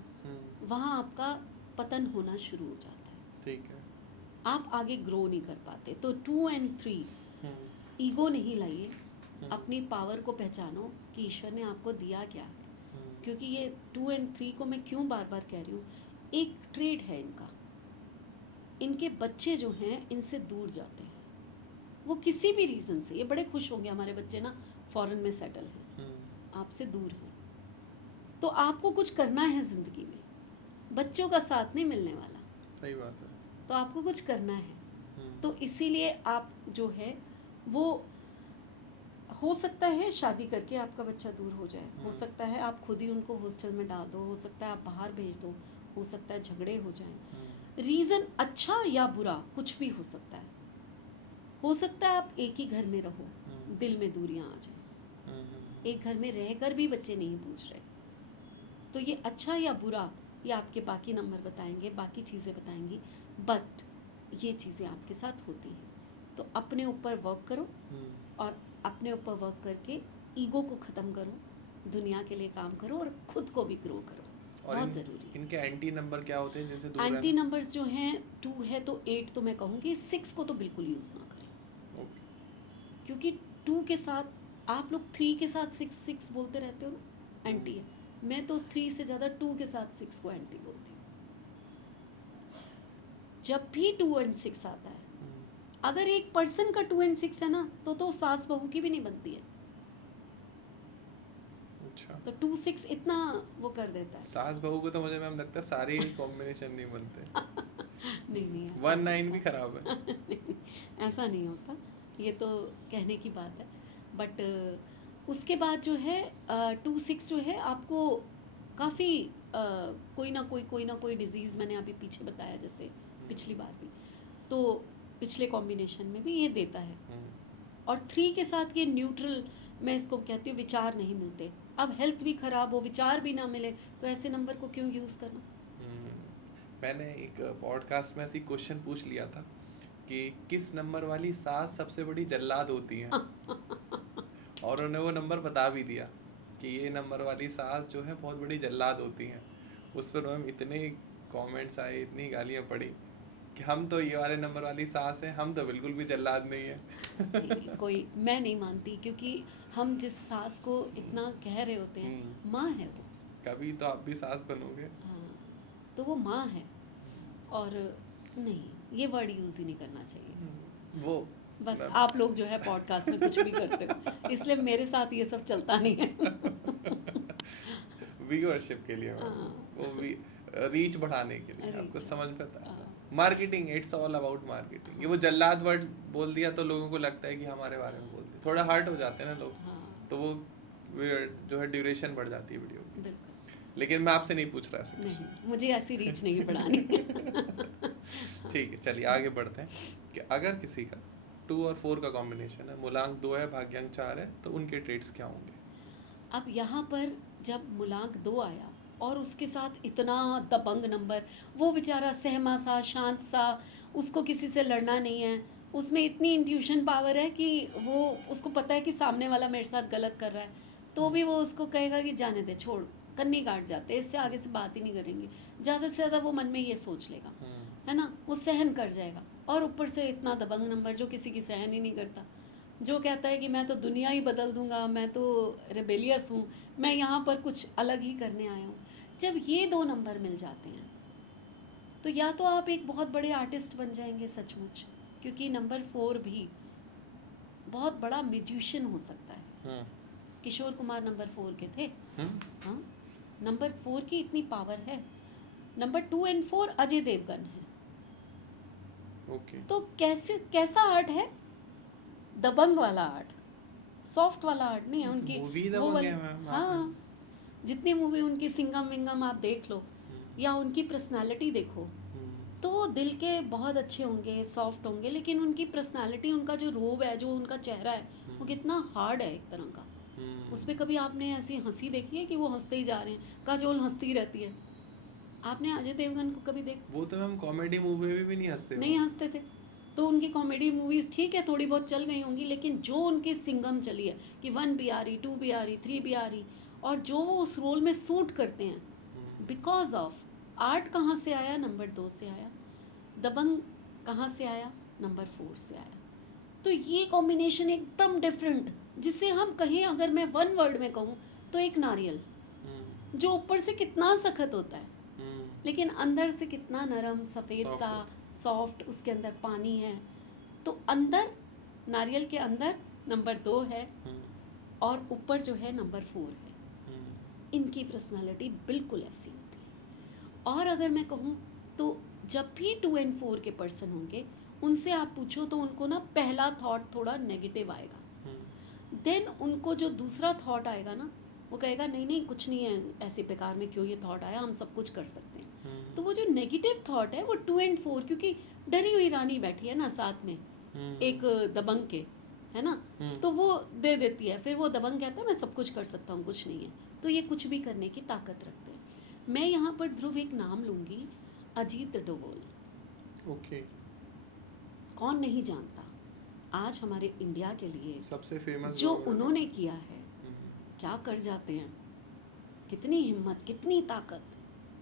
वहाँ आपका पतन होना शुरू हो जाता है, ठीक है, आप आगे ग्रो नहीं कर पाते। तो 2 और 3 ईगो नहीं लाइए, अपनी पावर को पहचानो कि ईश्वर ने आपको दिया क्या है, क्योंकि ये 2 और 3 को मैं क्यों बार बार कह रही हूँ, एक ट्रेड है इनका, इनके बच्चे जो हैं इनसे दूर जाते हैं, वो किसी भी रीज़न से, ये बड़े खुश होंगे हमारे बच्चे ना फॉरेन में सेटल हैं, आपसे दूर हैं, तो आपको कुछ करना है ज़िंदगी में, बच्चों का साथ नहीं मिलने वाला, सही बात है, तो आपको कुछ करना है, तो इसीलिए आप जो है वो, हो सकता है शादी करके आपका बच्चा दूर हो जाए, हो सकता है आप खुद ही उनको हॉस्टल में डाल दो, हो सकता है आप बाहर भेज दो, हो सकता है झगड़े हो जाएं, रीज़न अच्छा या बुरा कुछ भी हो सकता है, हो सकता है आप एक ही घर में रहो, दिल में दूरियां आ जाएं, एक घर में रहकर भी बच्चे नहीं पूछ रहे, तो ये अच्छा या बुरा ये आपके बाकी नंबर बताएंगे, बाकी चीज़ें बताएंगी, बट ये चीज़ें आपके साथ होती हैं, तो अपने ऊपर वर्क करो, और अपने ऊपर वर्क करके ईगो को ख़त्म करो, दुनिया के लिए काम करो, और खुद को भी ग्रो करो, और बहुत ज़रूरी है। इनके एंटी नंबर क्या होते हैं जिनसे दूर एंटी रहना? नंबर्स जो हैं 2 है तो 8, तो मैं कहूँगी 6 को तो बिल्कुल यूज़ ना करें, क्योंकि 2 के साथ आप लोग 3 के साथ 6 बोलते रहते हो ना, एंटी है, मैं तो 3 से ज़्यादा 2 के साथ 6 को एंटी बोलती हूँ। जब भी 2 और 6 आता है, अगर एक पर्सन का 2 और 6 है ना, तो सास बहू की भी नहीं बनती है, अच्छा, तो 2-6 इतना वो कर देता है। सास बहू को तो मुझे मैम लगता है सारे ही कॉम्बिनेशन नहीं बनते। नहीं ऐसा 1-9 भी खराब है। नहीं, ऐसा नहीं होता, ये तो कहने की बात है, बट उसके बाद जो है 2-6 जो है आपको काफ़ी कोई ना कोई डिजीज़, मैंने अभी पीछे बताया जैसे पिछली बार भी, तो पिछले कॉम्बिनेशन में भी ये देता है, और 3 के साथ ये न्यूट्रल, मैं इसको कहती हूँ विचार नहीं मिलते, अब हेल्थ भी ख़राब हो, विचार भी ना मिले, तो ऐसे नंबर को क्यों यूज़ करना। मैंने एक पॉडकास्ट में ऐसी क्वेश्चन पूछ लिया था कि किस नंबर वाली सास सबसे बड़ी जल्लाद होती है, और उन्हें वो नंबर बता भी दिया कि ये नंबर वाली सास जो है बहुत बड़ी जल्लाद होती हैं। उस पर मैम इतने कमेंट्स आए, इतनी गालियाँ पड़ी कि हम तो ये वाले नंबर वाली सास हैं, हम तो बिल्कुल भी जल्लाद नहीं है। नहीं, कोई मैं नहीं मानती, क्योंकि हम जिस सास को इतना कह रहे होते हैं माँ है वो। कभी तो आप भी सास बनोगे। हाँ, तो वो माँ है। और नहीं, ये वर्ड यूज़ ही नहीं करना चाहिए। वो बस मैं- आप लोग जो है पॉडकास्ट में कुछ भी करते हो, इसलिए मेरे साथ ये सब चलता नहीं है। व्यूअरशिप के लिए मैम, हाँ। वो भी रीच बढ़ाने के लिए, Reach, आपको समझ में आता है। हाँ। Marketing, it's all about marketing. ये वो जल्लाद वर्ड बोल दिया तो लोगों को लगता है कि हमारे बारे में बोल दिया, थोड़ा हर्ट हो जाते हैं ना लोग, हाँ, तो वो जो है ड्यूरेशन बढ़ जाती है वीडियो की। बिल्कुल लेकिन मैं आपसे नहीं पूछ रहा ऐसे कुछ। नहीं, मुझे ऐसी रीच नहीं बढ़ानी। ठीक है, चलिए आगे बढ़ते हैं कि अगर किसी का 2 और 4 का कॉम्बिनेशन है, मूलांक 2 है, भाग्यांक 4 है, तो उनके ट्रेड्स क्या होंगे? अब यहाँ पर जब मूलांक 2 आया और उसके साथ इतना दबंग नंबर, वो बेचारा सहमा सा, शांत सा, उसको किसी से लड़ना नहीं है, उसमें इतनी इंट्यूशन पावर है कि वो उसको पता है कि सामने वाला मेरे साथ गलत कर रहा है, तो भी वो उसको कहेगा कि जाने दे, छोड़, कन्नी काट जाते, इससे आगे से बात ही नहीं करेंगे। ज़्यादा से ज़्यादा वो मन में ये सोच लेगा, है ना, वो सहन कर जाएगा। और ऊपर से इतना दबंग नंबर जो किसी की सहन ही नहीं करता, जो कहता है कि मैं तो दुनिया ही बदल दूंगा, मैं तो रेबेलियस हूँ, मैं यहाँ पर कुछ अलग ही करने आया हूँ। जब ये 2 नंबर मिल जाते हैं तो या तो आप एक बहुत बड़े आर्टिस्ट बन जाएंगे सचमुच, क्योंकि नंबर 4 भी बहुत बड़ा म्यूजिशियन हो सकता है। किशोर कुमार नंबर 4 के थे। हाँ, नंबर 4 की इतनी पावर है। नंबर 2 एंड 4 अजय देवगन है। ओके। तो कैसा आर्ट है? दबंग वाला आर्ट, सॉफ्ट वाला आर्ट नहीं है उनकी। मूवी वो दबंग वाली, है मैम, हाँ, जितनी मूवी उनकी सिंगम विंगम आप देख लो या उनकी पर्सनालिटी देखो, तो वो दिल के बहुत अच्छे होंगे, सॉफ्ट होंगे, लेकिन उनकी पर्सनालिटी, उनका जो रोब है, जो उनका चेहरा है, वो कितना हार्ड है एक तरह का। उस पर कभी आपने ऐसी हंसी देखी है कि वो हंसते ही जा रहे हैं? काजोल हंसती रहती है। आपने अजय देवगन को कभी देख? वो तो मैम कॉमेडी मूवी में भी नहीं हंसते नहीं हंसते थे। तो उनकी कॉमेडी मूवीज़ ठीक है, थोड़ी बहुत चल गई होंगी, लेकिन जो उनकी सिंगम चली है कि 1 भी आ रही, 2 भी आ रही, 3 भी आ रही, और जो वो उस रोल में सूट करते हैं, बिकॉज ऑफ आर्ट कहाँ से आया? नंबर 2 से आया। दबंग कहाँ से आया? नंबर 4 से आया। तो ये कॉम्बिनेशन एकदम डिफरेंट, जिसे हम कहें, अगर मैं 1 वर्ड में कहूँ तो एक नारियल, जो ऊपर से कितना सख्त होता है लेकिन अंदर से कितना नरम, सफ़ेद Soft सा, होता सॉफ्ट, उसके अंदर पानी है। तो अंदर, नारियल के अंदर नंबर 2 है और ऊपर जो है नंबर 4 है। इनकी पर्सनालिटी बिल्कुल ऐसी होती है। और अगर मैं कहूँ तो जब भी 2 एंड 4 के पर्सन होंगे, उनसे आप पूछो तो उनको ना पहला थॉट थोड़ा नेगेटिव आएगा, देन उनको जो दूसरा थॉट आएगा ना, वो कहेगा नहीं नहीं कुछ नहीं है, ऐसे बेकार में क्यों ये थॉट आया, हम सब कुछ कर सकते हैं। तो वो जो नेगेटिव थॉट है वो 2 एंड 4, क्योंकि डरी हुई रानी बैठी है ना साथ में एक दबंग के, है ना, तो वो दे देती है। फिर वो दबंग कहता है मैं सब कुछ कर सकता हूँ, कुछ नहीं है। तो ये कुछ भी करने की ताकत रखते हैं। मैं यहाँ पर ध्रुव एक नाम लूँगी, अजीत डोभाल। ओके। कौन नहीं जानता, आज हमारे इंडिया के लिए सबसे फेमस जो उन्होंने किया है, क्या कर जाते हैं, कितनी हिम्मत, कितनी ताकत।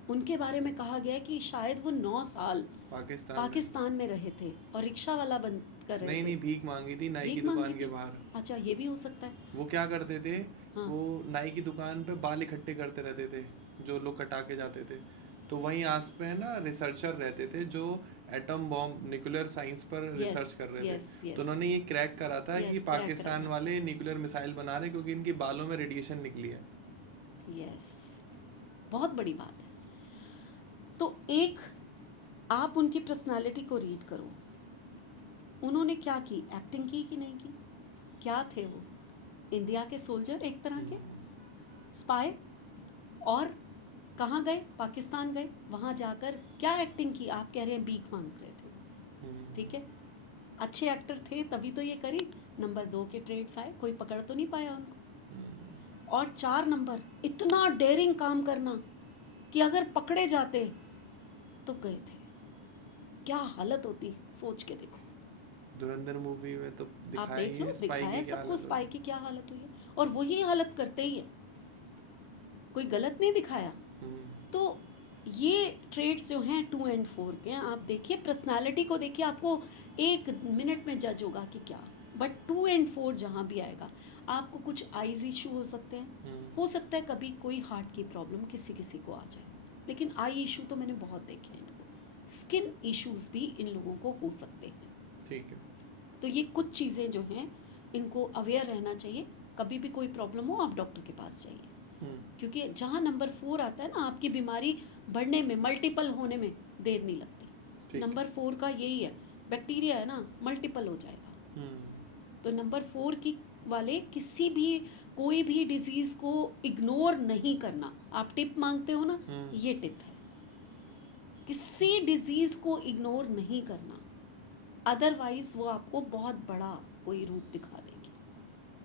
उनके बारे में कहा गया है कि शायद वो 9 साल पाकिस्तान में रहे थे और रिक्शा वाला बन कर रहे थे। नहीं, भीख मांगी थी नाई की भीख मांगी दुकान के थी। बाहर। अच्छा, ये भी हो सकता है। वो क्या करते थे, हाँ। वो नाई की दुकान पे बाल इकट्ठे करते रहते थे, जो लोग कटा के जाते थे। तो वहीं आस पे है ना रिसर्चर रहते थे जो एटम बॉम्ब, न्यूक्लियर साइंस पर रिसर्च कर रहे थे। तो उन्होंने ये क्रैक करा था कि पाकिस्तान वाले न्यूक्लियर मिसाइल बना रहे क्योंकि इनके बालों में रेडिएशन निकली है। यस, बहुत बड़ी बात है। तो एक, आप उनकी पर्सनालिटी को रीड करो, उन्होंने क्या की, एक्टिंग की कि नहीं की, क्या थे वो? इंडिया के सोल्जर, एक तरह के स्पाई। और कहाँ गए? पाकिस्तान गए, वहाँ जाकर क्या एक्टिंग की? आप कह रहे हैं भीख मांग रहे थे, ठीक है, अच्छे एक्टर थे तभी तो ये करी। नंबर 2 के ट्रेड्स आए, कोई पकड़ तो नहीं पाया उनको। और 4 नंबर, इतना डेयरिंग काम करना कि अगर पकड़े जाते तो गए थे, क्या हालत होती सोच के देखो। धुरंधर मूवी में तो आप दिखाई देख लो, है स्पाई दिखाया की क्या सबको हालत स्पाई होती की क्या हालत हुई है, और वही हालत करते ही है, कोई गलत नहीं दिखाया। है। तो ये ट्रेड्स जो हैं 2 एंड 4 के हैं, आप देखिए पर्सनालिटी को देखिए, आपको 1 मिनट में जज होगा कि क्या। बट 2 एंड 4 जहाँ भी आएगा, आपको कुछ आइज इशू हो सकते हैं, हो सकता है कभी कोई हार्ट की प्रॉब्लम किसी किसी को आ जाए, लेकिन आई इशू तो मैंने बहुत देखे हैं इनको। स्किन इश्यूज भी इन लोगों को हो सकते हैं। ठीक है। तो ये कुछ चीज़ें जो हैं, इनको अवेयर रहना चाहिए। कभी भी कोई प्रॉब्लम हो, आप डॉक्टर के पास जाइए, क्योंकि जहाँ नंबर 4 आता है ना, आपकी बीमारी बढ़ने में, मल्टीपल होने में देर नहीं लगती। ठीक। नंबर 4 का यही है, बैक्टीरिया है ना, मल्टीपल हो जाएगा। तो नंबर 4 की वाले किसी भी कोई भी डिजीज़ को इग्नोर नहीं करना। आप टिप मांगते हो ना, ये टिप है, किसी डिजीज़ को इग्नोर नहीं करना, अदरवाइज वो आपको बहुत बड़ा कोई रूप दिखा देगी।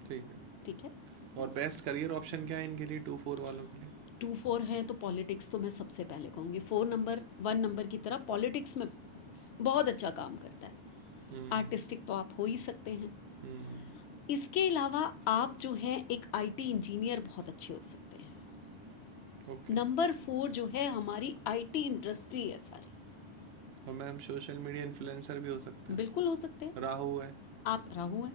ठीक है। ठीक है। और बेस्ट करियर ऑप्शन क्या है इनके लिए, 2-4 वालों के लिए? 2-4 हैं तो पॉलिटिक्स तो मैं सबसे पहले कहूँगी। 4 नंबर 1 नंबर की तरह पॉलिटिक्स में बहुत अच्छा काम करता है। आर्टिस्टिक तो आप हो ही सकते हैं। इसके अलावा आप जो हैं एक आईटी इंजीनियर बहुत अच्छे हो सकते हैं। ओके। नंबर 4 जो है हमारी आईटी इंडस्ट्री है सारी। और मैम सोशल मीडिया इन्फ्लुएंसर भी हो सकते हैं? बिल्कुल हो सकते हैं। राहु है। आप राहु हैं,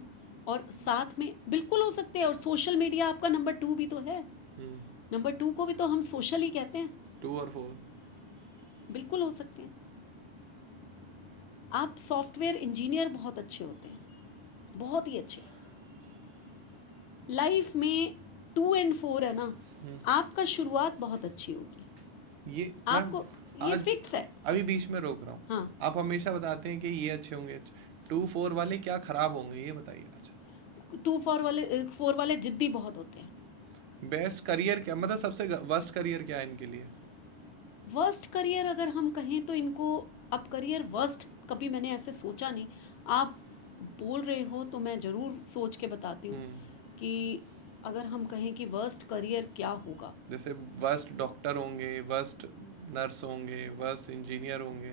और साथ में बिल्कुल हो सकते हैं। और सोशल मीडिया आपका नंबर 2 भी तो है। नंबर 2 को भी तो हम सोशल ही कहते हैं। 2 और 4 बिल्कुल हो सकते हैं। आप सॉफ्टवेयर इंजीनियर बहुत अच्छे होते हैं, बहुत ही अच्छे। लाइफ में 2 एंड 4 है ना, आपका शुरुआत बहुत अच्छी होगी। ये आपको मैम, ये आज फिक्स है। अभी बीच में रोक रहा हूँ। हाँ, आप हमेशा बताते हैं कि ये अच्छे होंगे, 2-4 वाले क्या खराब होंगे, ये बताइए आज। 4 वाले जिद्दी बहुत होते हैं। बेस्ट करियर क्या, मतलब सबसे वर्स्ट करियर क्या है इनके लिए? वर्स्ट करियर अगर हम कहें तो इनको, अब करियर वर्स्ट कभी मैंने ऐसे सोचा नहीं। आप बोल रहे हो तो मैं ज़रूर सोच के बताती हूँ कि अगर हम कहें कि वर्स्ट करियर क्या होगा। जैसे वर्स्ट डॉक्टर होंगे, वर्स्ट नर्स होंगे, वर्स्ट इंजीनियर होंगे।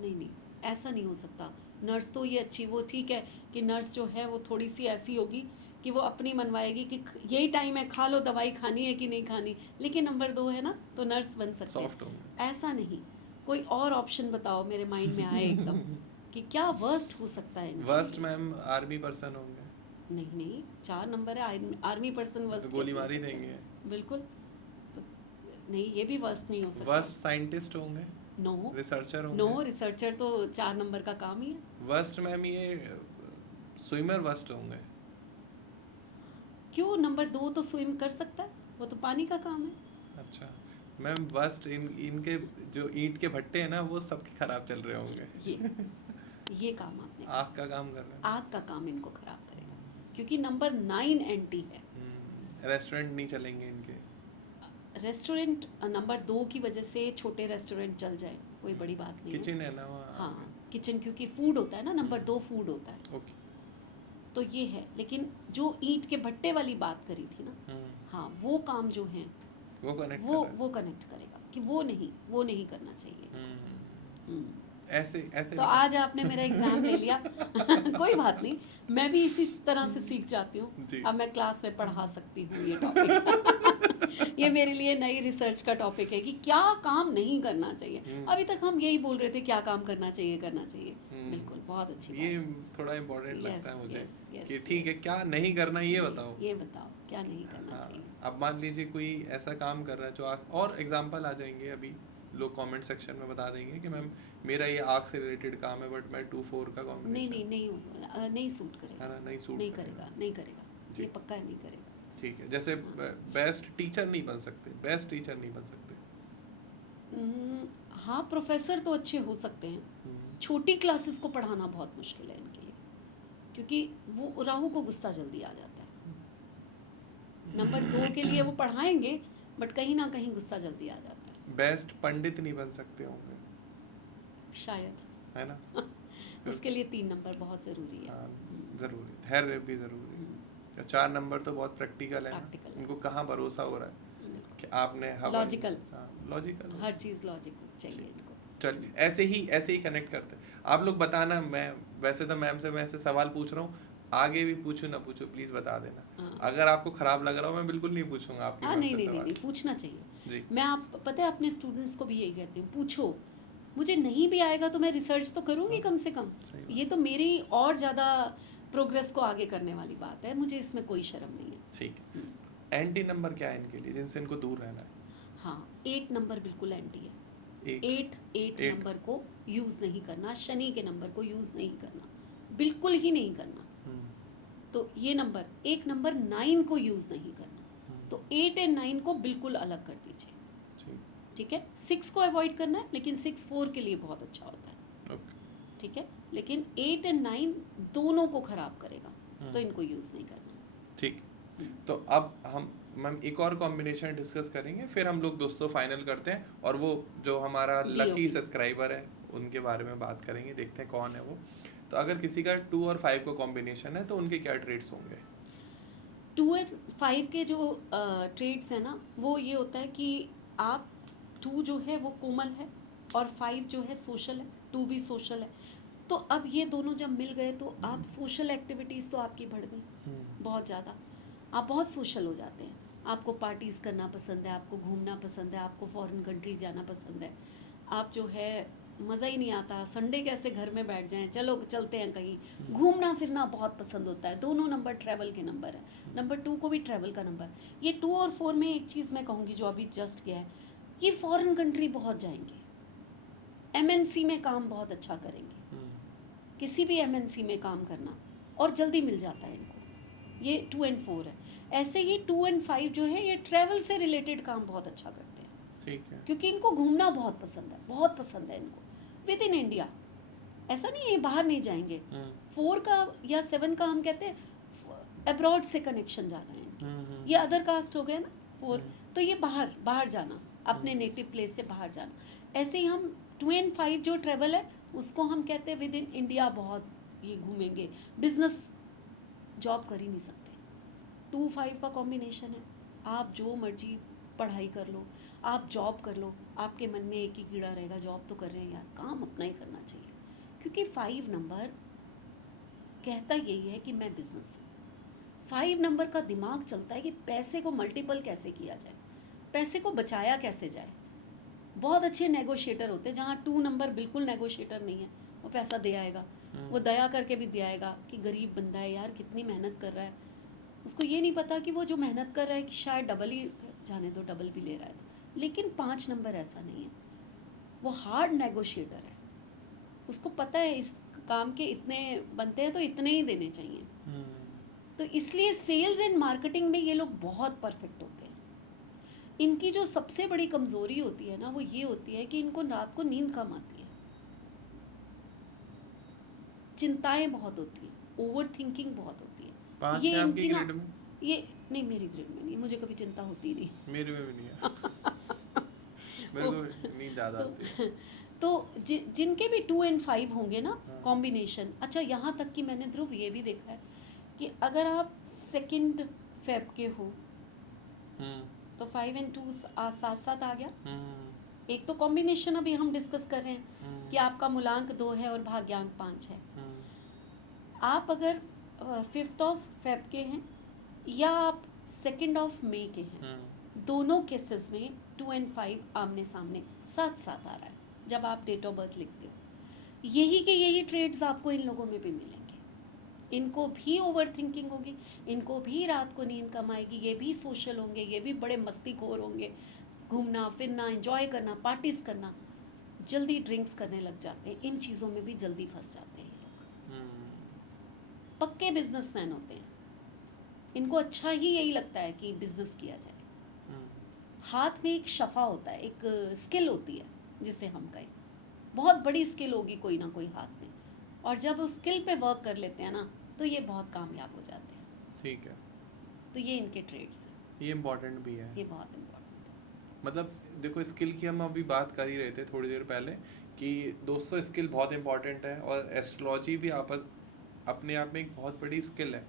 नहीं, ऐसा नहीं हो सकता। नर्स तो ये अच्छी, वो ठीक है कि नर्स जो है वो थोड़ी सी ऐसी होगी कि वो अपनी मनवाएगी कि यही टाइम है, खा लो, दवाई खानी है कि नहीं खानी। लेकिन नंबर 2 है ना, तो नर्स बन सकते हैं। सॉफ्ट होंगे। ऐसा नहीं, कोई और ऑप्शन बताओ, मेरे माइंड में आए एकदम कि क्या वर्स्ट हो सकता है इनके वर्स्ट लिए। मैम आर्मी पर्सन होंगे। नहीं, 4 नंबर है, आर्मी पर्सन तो वर्स्ट गोली कैसे हो मार ही सकता है? देंगे। बिल्कुल। तो नहीं, ये भी वर्स्ट नहीं हो सकता। वर्स्ट साइंटिस्ट होंगे, नो, रिसर्चर नो, होंगे। रिसर्चर तो 4 नंबर का काम ही है। वर्स्ट मैम ये स्विमर वर्स्ट होंगे। क्यों, नंबर 2 तो स्विम कर सकता है, वो तो पानी का काम है। अच्छा मैम, वर्स्ट इनके जो ईंट के भट्टे हैं ना, वो सबके खराब चल रहे होंगे। ये काम आपने, आग का काम कर रहे हैं। आग का काम इनको खराब करेगा, क्योंकि नंबर 9 एंटी है। रेस्टोरेंट नहीं चलेंगे इनके। रेस्टोरेंट नंबर 2 की वजह से छोटे रेस्टोरेंट चल जाए, कोई बड़ी बात नहीं है। किचन है ना वहाँ। हाँ, किचन, क्योंकि फूड होता है ना, नंबर 2 फूड होता है। ओके। तो ये है, लेकिन जो ईंट के भट्टे वाली बात करी थी ना, हाँ, वो काम जो है वो कनेक्ट वो कनेक्ट करेगा कि वो नहीं करना चाहिए। ऐसे ऐसे तो आज आपने मेरा एग्जाम ले लिया कोई बात नहीं, मैं भी इसी तरह से सीख जाती हूँ। जी। अब मैं क्लास में पढ़ा सकती हूँ ये टॉपिक ये मेरे लिए नई रिसर्च का टॉपिक है कि क्या काम नहीं करना चाहिए। अभी तक हम यही बोल रहे थे, क्या काम करना चाहिए। बिल्कुल, बहुत अच्छी ये बात। थोड़ा इम्पोर्टेंट लगता है Yes, मुझे yes, yes, कि ठीक है, yes. क्या नहीं करना ये बताओ। ये बताओ क्या नहीं करना हाँ, चाहिए। अब मान लीजिए कोई ऐसा काम कर रहा है जो और एग्जांपल आ जाएंगे, अभी लोग कमेंट सेक्शन में बता देंगे कि मैम मेरा ये आग से रिलेटेड काम है, बट मैं 2-4 का कॉम्बिनेशन नहीं सूट करेगा, है ना, नहीं सूट नहीं करेगा, जी। ये पक्का नहीं करेगा। ठीक है। जैसे बेस्ट टीचर नहीं बन सकते, बेस्ट टीचर नहीं बन सकते। हाँ, प्रोफेसर तो अच्छे हो सकते हैं। छोटी क्लासेस को पढ़ाना बहुत मुश्किल है इनके लिए, क्योंकि वो राहु को गुस्सा जल्दी आ जाता है। नंबर 2 के लिए वो पढ़ाएंगे, बट कहीं ना कहीं गुस्सा जल्दी आ जाता है। बेस्ट पंडित नहीं बन सकते होंगे, शायद, है ना। उसके लिए 3 नंबर बहुत ज़रूरी है। हाँ, जरूरी, धैर्य भी जरूरी है। 4 नंबर तो बहुत प्रैक्टिकल है ना, Practical है। इनको कहाँ भरोसा हो रहा है कि आपने लॉजिकल, लॉजिकल हर चीज़ लॉजिक चाहिए इनको। चलिए ऐसे ही कनेक्ट करते हैं। आप लोग बताना, मैं वैसे तो मैम से मैं ऐसे सवाल पूछ रहा हूँ, आगे भी पूछूं ना पूछूं प्लीज बता देना। हाँ अगर आपको खराब लग रहा हो मैं बिल्कुल नहीं पूछूंगा आपकी हाँ, मैम नहीं से नहीं नहीं सवाल। नहीं, पूछना चाहिए। जी मैं आप पता है अपने स्टूडेंट्स को भी यही कहती हूँ, पूछो। मुझे नहीं भी आएगा तो मैं रिसर्च तो करूँगी हाँ, कम से कम। सही ये बात। तो मेरी और ज़्यादा प्रोग्रेस को आगे करने वाली बात है, मुझे इसमें कोई शर्म नहीं है। ठीक है। हम्म, एंटी नंबर क्या है इनके लिए जिनसे इनको दूर रहना है? हाँ, 8 नंबर बिल्कुल एंटी है। एक 8 एट। नंबर को यूज़ नहीं करना, शनि के नंबर को यूज़ नहीं करना, बिल्कुल ही नहीं करना। तो ये नंबर, एक नंबर 9 को यूज़ नहीं करना। तो 8 एंड 9 को बिल्कुल अलग कर दीजिए। ठीक। ठीक है, 6 को अवॉइड करना है, लेकिन 6 4 के लिए बहुत अच्छा होता है। ओके। ठीक है, लेकिन 8 एंड 9 दोनों को खराब करेगा, तो हम्म, इनको यूज़ नहीं करना। ठीक। हम्म, तो अब हम मैम एक और कॉम्बिनेशन डिस्कस करेंगे, फिर हम लोग दोस्तों फाइनल करते हैं, और वो जो हमारा लकी DOB। सब्सक्राइबर है उनके बारे में बात करेंगे, देखते हैं कौन है वो। तो अगर किसी का 2 और 5 का कॉम्बिनेशन है तो उनके क्या ट्रेड्स होंगे? 2 एंड 5 के जो ट्रेड्स हैं ना, वो ये होता है कि आप 2 जो है वो कोमल है, और 5 जो है सोशल है, 2 भी सोशल है। तो अब ये दोनों जब मिल गए तो आप सोशल एक्टिविटीज़ तो आपकी बढ़ गई बहुत ज़्यादा। आप बहुत सोशल हो जाते हैं, आपको पार्टीज़ करना पसंद है, आपको घूमना पसंद है, आपको फॉरेन कंट्री जाना पसंद है। आप जो है मज़ा ही नहीं आता, संडे कैसे घर में बैठ जाएं, चलो चलते हैं कहीं। घूमना फिरना बहुत पसंद होता है। दोनों नंबर ट्रैवल के नंबर है। नंबर 2 को भी ट्रैवल का नंबर। ये 2 और 4 में एक चीज़ मैं कहूँगी जो अभी जस्ट गया है, ये फॉरेन कंट्री बहुत जाएंगे, MNC में काम बहुत अच्छा करेंगे। किसी भी MNC में काम करना, और जल्दी मिल जाता है इनको। ये 2 एंड 4 है। ऐसे ही 2 एंड 5 जो है ये ट्रैवल से रिलेटेड काम बहुत अच्छा करते हैं, ठीक है। क्योंकि इनको घूमना बहुत पसंद है, बहुत पसंद है इनको विद इन इंडिया। ऐसा नहीं है बाहर नहीं जाएंगे। 4 का या 7 का हम कहते हैं अब्रॉड से कनेक्शन ज़्यादा है इनके। ये अदर कास्ट हो गए ना 4, तो ये बाहर बाहर जाना, अपने नेटिव प्लेस से बाहर जाना। ऐसे ही हम 2 एंड 5 जो ट्रेवल है उसको हम कहते हैं विद इन इंडिया बहुत ये घूमेंगे। बिजनेस जॉब कर ही नहीं सकते। 2-5 का कॉम्बिनेशन है, आप जो मर्जी पढ़ाई कर लो, आप जॉब कर लो, आपके मन में एक ही कीड़ा रहेगा, जॉब तो कर रहे हैं यार, काम अपना ही करना चाहिए। क्योंकि 5 नंबर कहता यही है कि मैं बिजनेस हूँ। 5 नंबर का दिमाग चलता है कि पैसे को मल्टीपल कैसे किया जाए, पैसे को बचाया कैसे जाए। बहुत अच्छे नेगोशिएटर होते हैं, जहाँ 2 नंबर बिल्कुल नेगोशिएटर नहीं है, वो पैसा दे आएगा, वो दया करके भी दे आएगा कि गरीब बंदा है यार, कितनी मेहनत कर रहा है। उसको ये नहीं पता कि वो जो मेहनत कर रहा है कि शायद डबल ही जाने दो, डबल भी ले रहा है तो। लेकिन 5 नंबर ऐसा नहीं है, वो हार्ड नेगोशिएटर है। उसको पता है इस काम के इतने बनते हैं तो इतने ही देने चाहिए। तो इसलिए सेल्स एंड मार्केटिंग में ये लोग बहुत परफेक्ट होते हैं। इनकी जो सबसे बड़ी कमज़ोरी होती है ना, वो ये होती है कि इनको रात को नींद कम आती है, चिंताएं बहुत होती हैं, ओवर थिंकिंग बहुत होती है। 5 ये है आपकी इनकी ना, ग्रेड में? ये नहीं, मेरी ग्रेड में नहीं, मुझे कभी चिंता होती नहीं। मेरे में भी नहीं है। मेरे को नींद ज़्यादा आती है। तो जिनके भी 2 एंड 5 होंगे ना हाँ। कॉम्बिनेशन, अच्छा यहाँ तक कि मैंने ध्रुव ये भी देखा है कि अगर आप 2 फेब के हो तो 5 एंड 2 साथ साथ आ गया। एक तो कॉम्बिनेशन अभी हम डिस्कस कर रहे हैं कि आपका मूलांक 2 है और भाग्यांक 5 है। आप अगर 5th ऑफ फेब के हैं या आप 2nd ऑफ मई के हैं, दोनों केसेस में 2 एंड 5 आमने सामने साथ साथ आ रहा है जब आप डेट ऑफ बर्थ लिखते हो। यही के यही ट्रेड्स आपको इन लोगों में भी मिलेंगे। इनको भी ओवर थिंकिंग होगी, इनको भी रात को नींद कम आएगी, ये भी सोशल होंगे, ये भी बड़े मस्तीखोर होंगे, घूमना फिरना, एंजॉय करना, पार्टीज करना, जल्दी ड्रिंक्स करने लग जाते हैं, इन चीज़ों में भी जल्दी फंस जाते हैं ये लोग। पक्के बिजनेसमैन होते हैं, इनको अच्छा ही यही लगता है कि बिजनेस किया जाए। हाथ में एक शफा होता है, एक स्किल होती है जिसे हम कहें, बहुत बड़ी स्किल होगी कोई ना कोई हाथ में, और जब उस स्किल पे वर्क कर लेते हैं ना तो ये बहुत कामयाब हो जाते हैं। ठीक है। तो ये इनके ट्रेड्स हैं, ये इम्पोर्टेंट भी है। ये बहुत इम्पोर्टेंट है। मतलब देखो स्किल की हम अभी बात कर ही रहे थे थोड़ी देर पहले कि दोस्तों स्किल बहुत इम्पोर्टेंट है, और एस्ट्रोलॉजी भी अपने आप में एक बहुत बड़ी स्किल है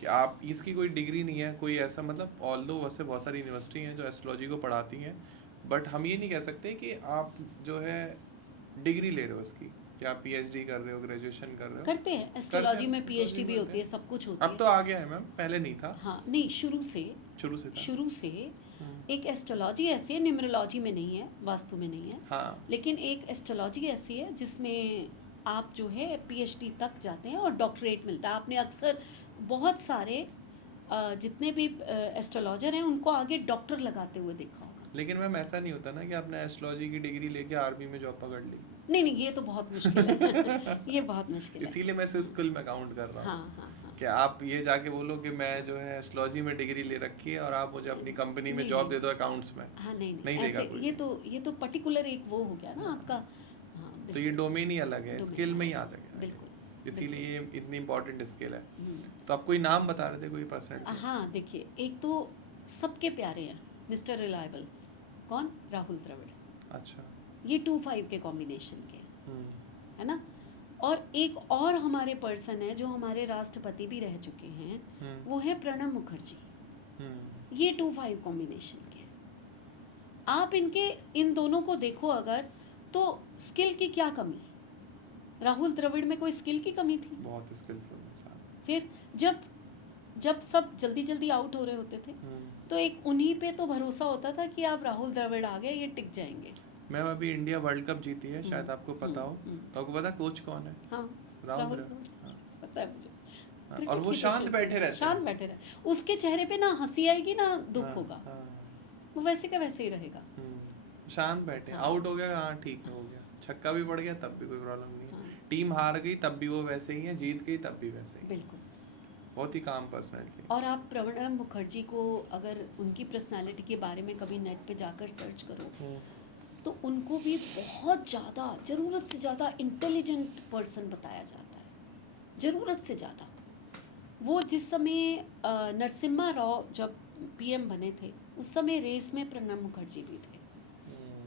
कि आप इसकी कोई डिग्री नहीं है कोई ऐसा, मतलब ऑल्दो वैसे बहुत सारी यूनिवर्सिटी हैं जो एस्ट्रोलॉजी को पढ़ाती हैं, बट हम ये नहीं कह सकते कि आप जो है डिग्री ले रहे हो उसकी, क्या आप पीएचडी कर रहे हो, ग्रेजुएशन कर रहे हो? करते हैं, एस्ट्रोलॉजी में पीएचडी भी होती है, सब कुछ होती अब तो आ गया है मैम, पहले नहीं था। हाँ नहीं, शुरू से था। शुरू से एक एस्ट्रोलॉजी ऐसी है, न्यूमरोलॉजी में नहीं है, वास्तु में नहीं है, हाँ लेकिन एक एस्ट्रोलॉजी ऐसी है जिसमें आप जो है पीएचडी तक जाते हैं और डॉक्टरेट मिलता है। आपने अक्सर बहुत सारे जितने भी एस्ट्रोलॉजर हैं उनको आगे डॉक्टर लगाते हुए देखा होगा। लेकिन मैम ऐसा नहीं होता ना कि आपने एस्ट्रोलॉजी की डिग्री लेके आर्मी में जॉब पकड़ ली। नहीं नहीं, ये तो बहुत मुश्किल है ये बहुत मुश्किल है। इसीलिए मैं इसे स्किल में काउंट कर रहा हूँ। हाँ हाँ हाँ। कि आप ये जाके बोलो कि मैं जो है एस्ट्रोलॉजी में डिग्री ले रखी है और आप मुझे अपनी कंपनी में नहीं, जॉब नहीं। दे दो अकाउंट्स में। हाँ नहीं नहीं देगा ऐसे कोई। ये तो पर्टिकुलर एक वो हो गया ना आपका। हाँ तो ये डोमेन ही अलग है, डोमेन स्किल में ही आ अलग है, जाएगा। बिल्कुल। इसीलिए ये इतनी इंपॉर्टेंट स्किल है। हम्म। तो आप कोई नाम बता रहे थे, कोई पर्सन? हाँ देखिए, एक तो सबके प्यारे हैं मिस्टर रिलायबल, कौन? राहुल द्रविड़। अच्छा। ये 2-5 के कॉम्बिनेशन के, हम्म, है ना। और एक और हमारे पर्सन है जो हमारे राष्ट्रपति भी रह चुके हैं, वो है प्रणब मुखर्जी। ये 2-5 कॉम्बिनेशन के। आप इन दोनों को देखो अगर, तो स्किल की क्या कमी? राहुल द्रविड़ में कोई स्किल की कमी थी? बहुत स्किलफुल इंसान। फिर जब सब जल्दी जल्दी आउट हो रहे होते थे तो एक उन्हीं पे तो भरोसा होता था कि आप राहुल द्रविड़ आ गए, ये टिक जाएंगे। मैम अभी इंडिया वर्ल्ड कप जीती है, शायद आपको पता हो। तो आपको पता कोच कौन है? हाँ, राहुल द्रविड़। हाँ। पता है मुझे। और क्रिकेट वो की तो शांत बैठे रहते हैं। शांत बैठे रहे, उसके चेहरे पे ना हंसी आएगी ना दुख हाँ, होगा, हाँ। वो वैसे का वैसे ही रहेगा। शांत बैठे, हाँ। आउट हो गया, हाँ ठीक है, हो गया, छक्का भी पड़ गया तब भी कोई प्रॉब्लम नहीं है। हाँ। टीम हार गई तब भी वो वैसे ही है, जीत गई तब भी वैसे ही। बिल्कुल। बहुत ही काम पर्सनैलिटी। और आप प्रणब मुखर्जी को अगर उनकी पर्सनालिटी के बारे में कभी नेट पे जाकर सर्च करो तो उनको भी बहुत ज़्यादा, ज़रूरत से ज़्यादा इंटेलिजेंट पर्सन बताया जाता है, ज़रूरत से ज़्यादा। वो जिस समय नरसिम्हा राव जब पीएम बने थे उस समय रेस में प्रणब मुखर्जी भी थे।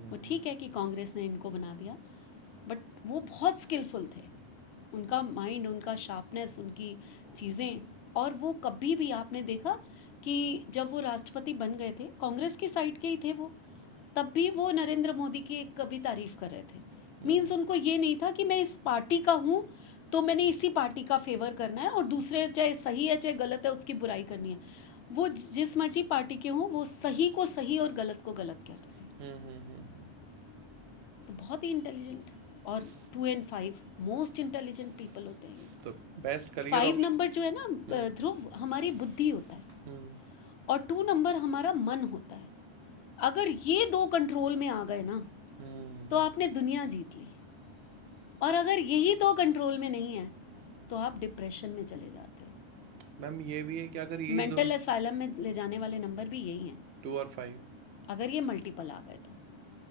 वो ठीक है कि कांग्रेस ने इनको बना दिया, बट वो बहुत स्किलफुल थे। उनका माइंड, उनका शार्पनेस, उनकी चीज़ें, और वो कभी भी आपने देखा कि जब वो राष्ट्रपति बन गए थे, कांग्रेस की साइड के ही थे वो, तब भी वो नरेंद्र मोदी की कभी तारीफ कर रहे थे। मीन्स उनको ये नहीं था कि मैं इस पार्टी का हूँ तो मैंने इसी पार्टी का फेवर करना है और दूसरे चाहे सही है चाहे गलत है उसकी बुराई करनी है। वो जिस मर्जी पार्टी के हों, वो सही को सही और गलत को गलत कहते थे। तो बहुत ही इंटेलिजेंट, और 2 and 5 मोस्ट इंटेलिजेंट पीपल होते हैं। तो बेस्ट करियर 5 नंबर जो है ना ध्रुव, हमारी बुद्धि होता है, और 2 नंबर हमारा मन होता है। अगर ये 2 कंट्रोल में आ गए ना तो आपने दुनिया जीत ली, और अगर यही 2 कंट्रोल में नहीं है तो आप डिप्रेशन में चले जाते हो। मैम ये भी है कि अगर ये मेंटल असाइलम में ले जाने वाले नंबर भी यही हैं। 2 और 5 अगर ये मल्टीपल आ गए तो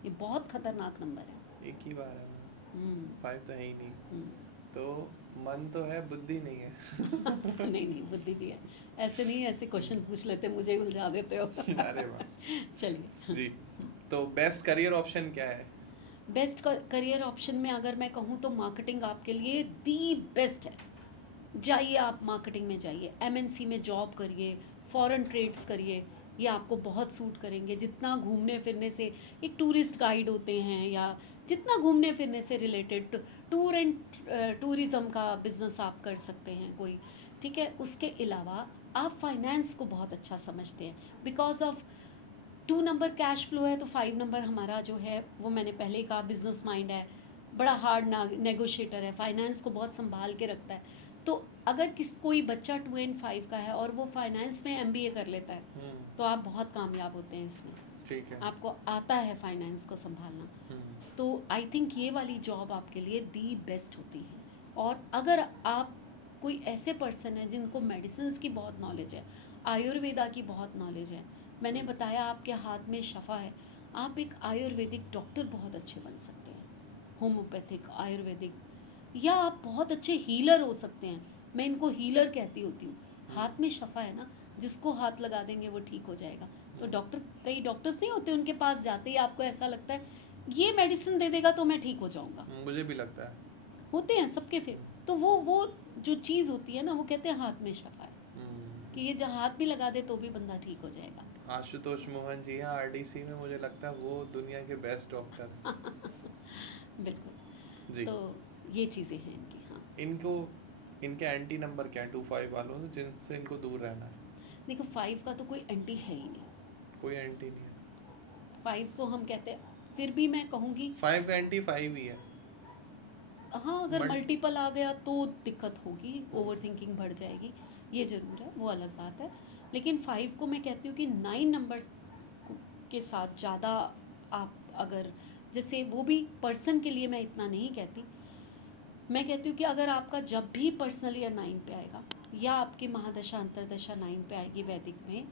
ये बहुत खतरनाक नंबर है। एक ही बार है, 5 तो है ही नहीं। हम्म। तो मन तो है, बुद्धि नहीं है। नहीं नहीं, बुद्धि भी है। ऐसे नहीं, ऐसे क्वेश्चन पूछ लेते, मुझे उलझा देते हो। अरे वाह। चलिए जी, तो बेस्ट करियर ऑप्शन क्या है? बेस्ट करियर ऑप्शन में अगर मैं कहूँ तो मार्केटिंग आपके लिए दी बेस्ट है। जाइए, आप मार्केटिंग में जाइए, एमएनसी में जॉब करिए, फॉरेन ट्रेड्स करिए, ये आपको बहुत सूट करेंगे। जितना घूमने फिरने से, एक टूरिस्ट गाइड होते हैं, या जितना घूमने फिरने से रिलेटेड टूर एंड टूरिज़्म का बिजनेस आप कर सकते हैं कोई, ठीक है। उसके अलावा आप फाइनेंस को बहुत अच्छा समझते हैं, because of 2 number cash flow है, तो 5 नंबर हमारा जो है वो मैंने पहले ही कहा बिजनेस माइंड है, बड़ा हार्ड नेगोशिएटर है, फाइनेंस को बहुत संभाल के रखता है। तो अगर कोई बच्चा 2 and 5 का है और वो फाइनेंस में एमबीए कर लेता है तो आप बहुत कामयाब होते हैं इसमें। ठीक है। आपको आता है फाइनेंस को संभालना, तो आई थिंक ये वाली जॉब आपके लिए दी बेस्ट होती है। और अगर आप कोई ऐसे पर्सन है जिनको मेडिसिन्स की बहुत नॉलेज है, आयुर्वेदा की बहुत नॉलेज है, मैंने बताया आपके हाथ में शफा है, आप एक आयुर्वेदिक डॉक्टर बहुत अच्छे बन सकते हैं, होम्योपैथिक, आयुर्वेदिक, या आप बहुत अच्छे हीलर हो सकते हैं। मैं इनको हीलर कहती होती हूँ। हाथ में शफा है ना, जिसको हाथ लगा देंगे वो ठीक हो जाएगा। तो डॉक्टर, कई डॉक्टर्स नहीं होते, उनके पास जाते ही आपको ऐसा लगता है ये मेडिसिन दे देगा तो मैं ठीक हो जाऊंगा। मुझे भी लगता है, होते हैं सबके फिर। तो वो जो चीज़ होती है ना, वो कहते हैं हाथ में शफा है, कि ये जहाँ हाथ भी लगा दे तो भी बंदा ठीक हो जाएगा। आशुतोष मोहन जी हैं आरडीसी में, मुझे लगता है वो दुनिया के बेस्ट डॉक्टर। बिल्कुल। जी। तो ये चीज़ें हैं इनकी। हाँ, इनको इनके एंटी नंबर क्या है 2-5 वालों से, जिनसे इनको दूर रहना है? देखो 5 का तो कोई एंटी है ही नहीं। कोई एंटी नहीं है। 5 को हम कहते हैं, फिर भी मैं कहूँगी 5 का एंटी 5 ही है। हाँ, अगर मल्ट मल्टीपल आ गया तो दिक्कत होगी, ओवर थिंकिंग बढ़ जाएगी, ये ज़रूर है, वो अलग बात है। लेकिन 5 को मैं कहती हूँ कि 9 नंबर के साथ ज़्यादा आप अगर, जैसे वो भी पर्सन के लिए मैं इतना नहीं कहती, मैं कहती हूँ कि अगर आपका जब भी पर्सनल ईयर 9 पे आएगा या आपकी महादशा अंतरदशा 9 पे आएगी वैदिक में,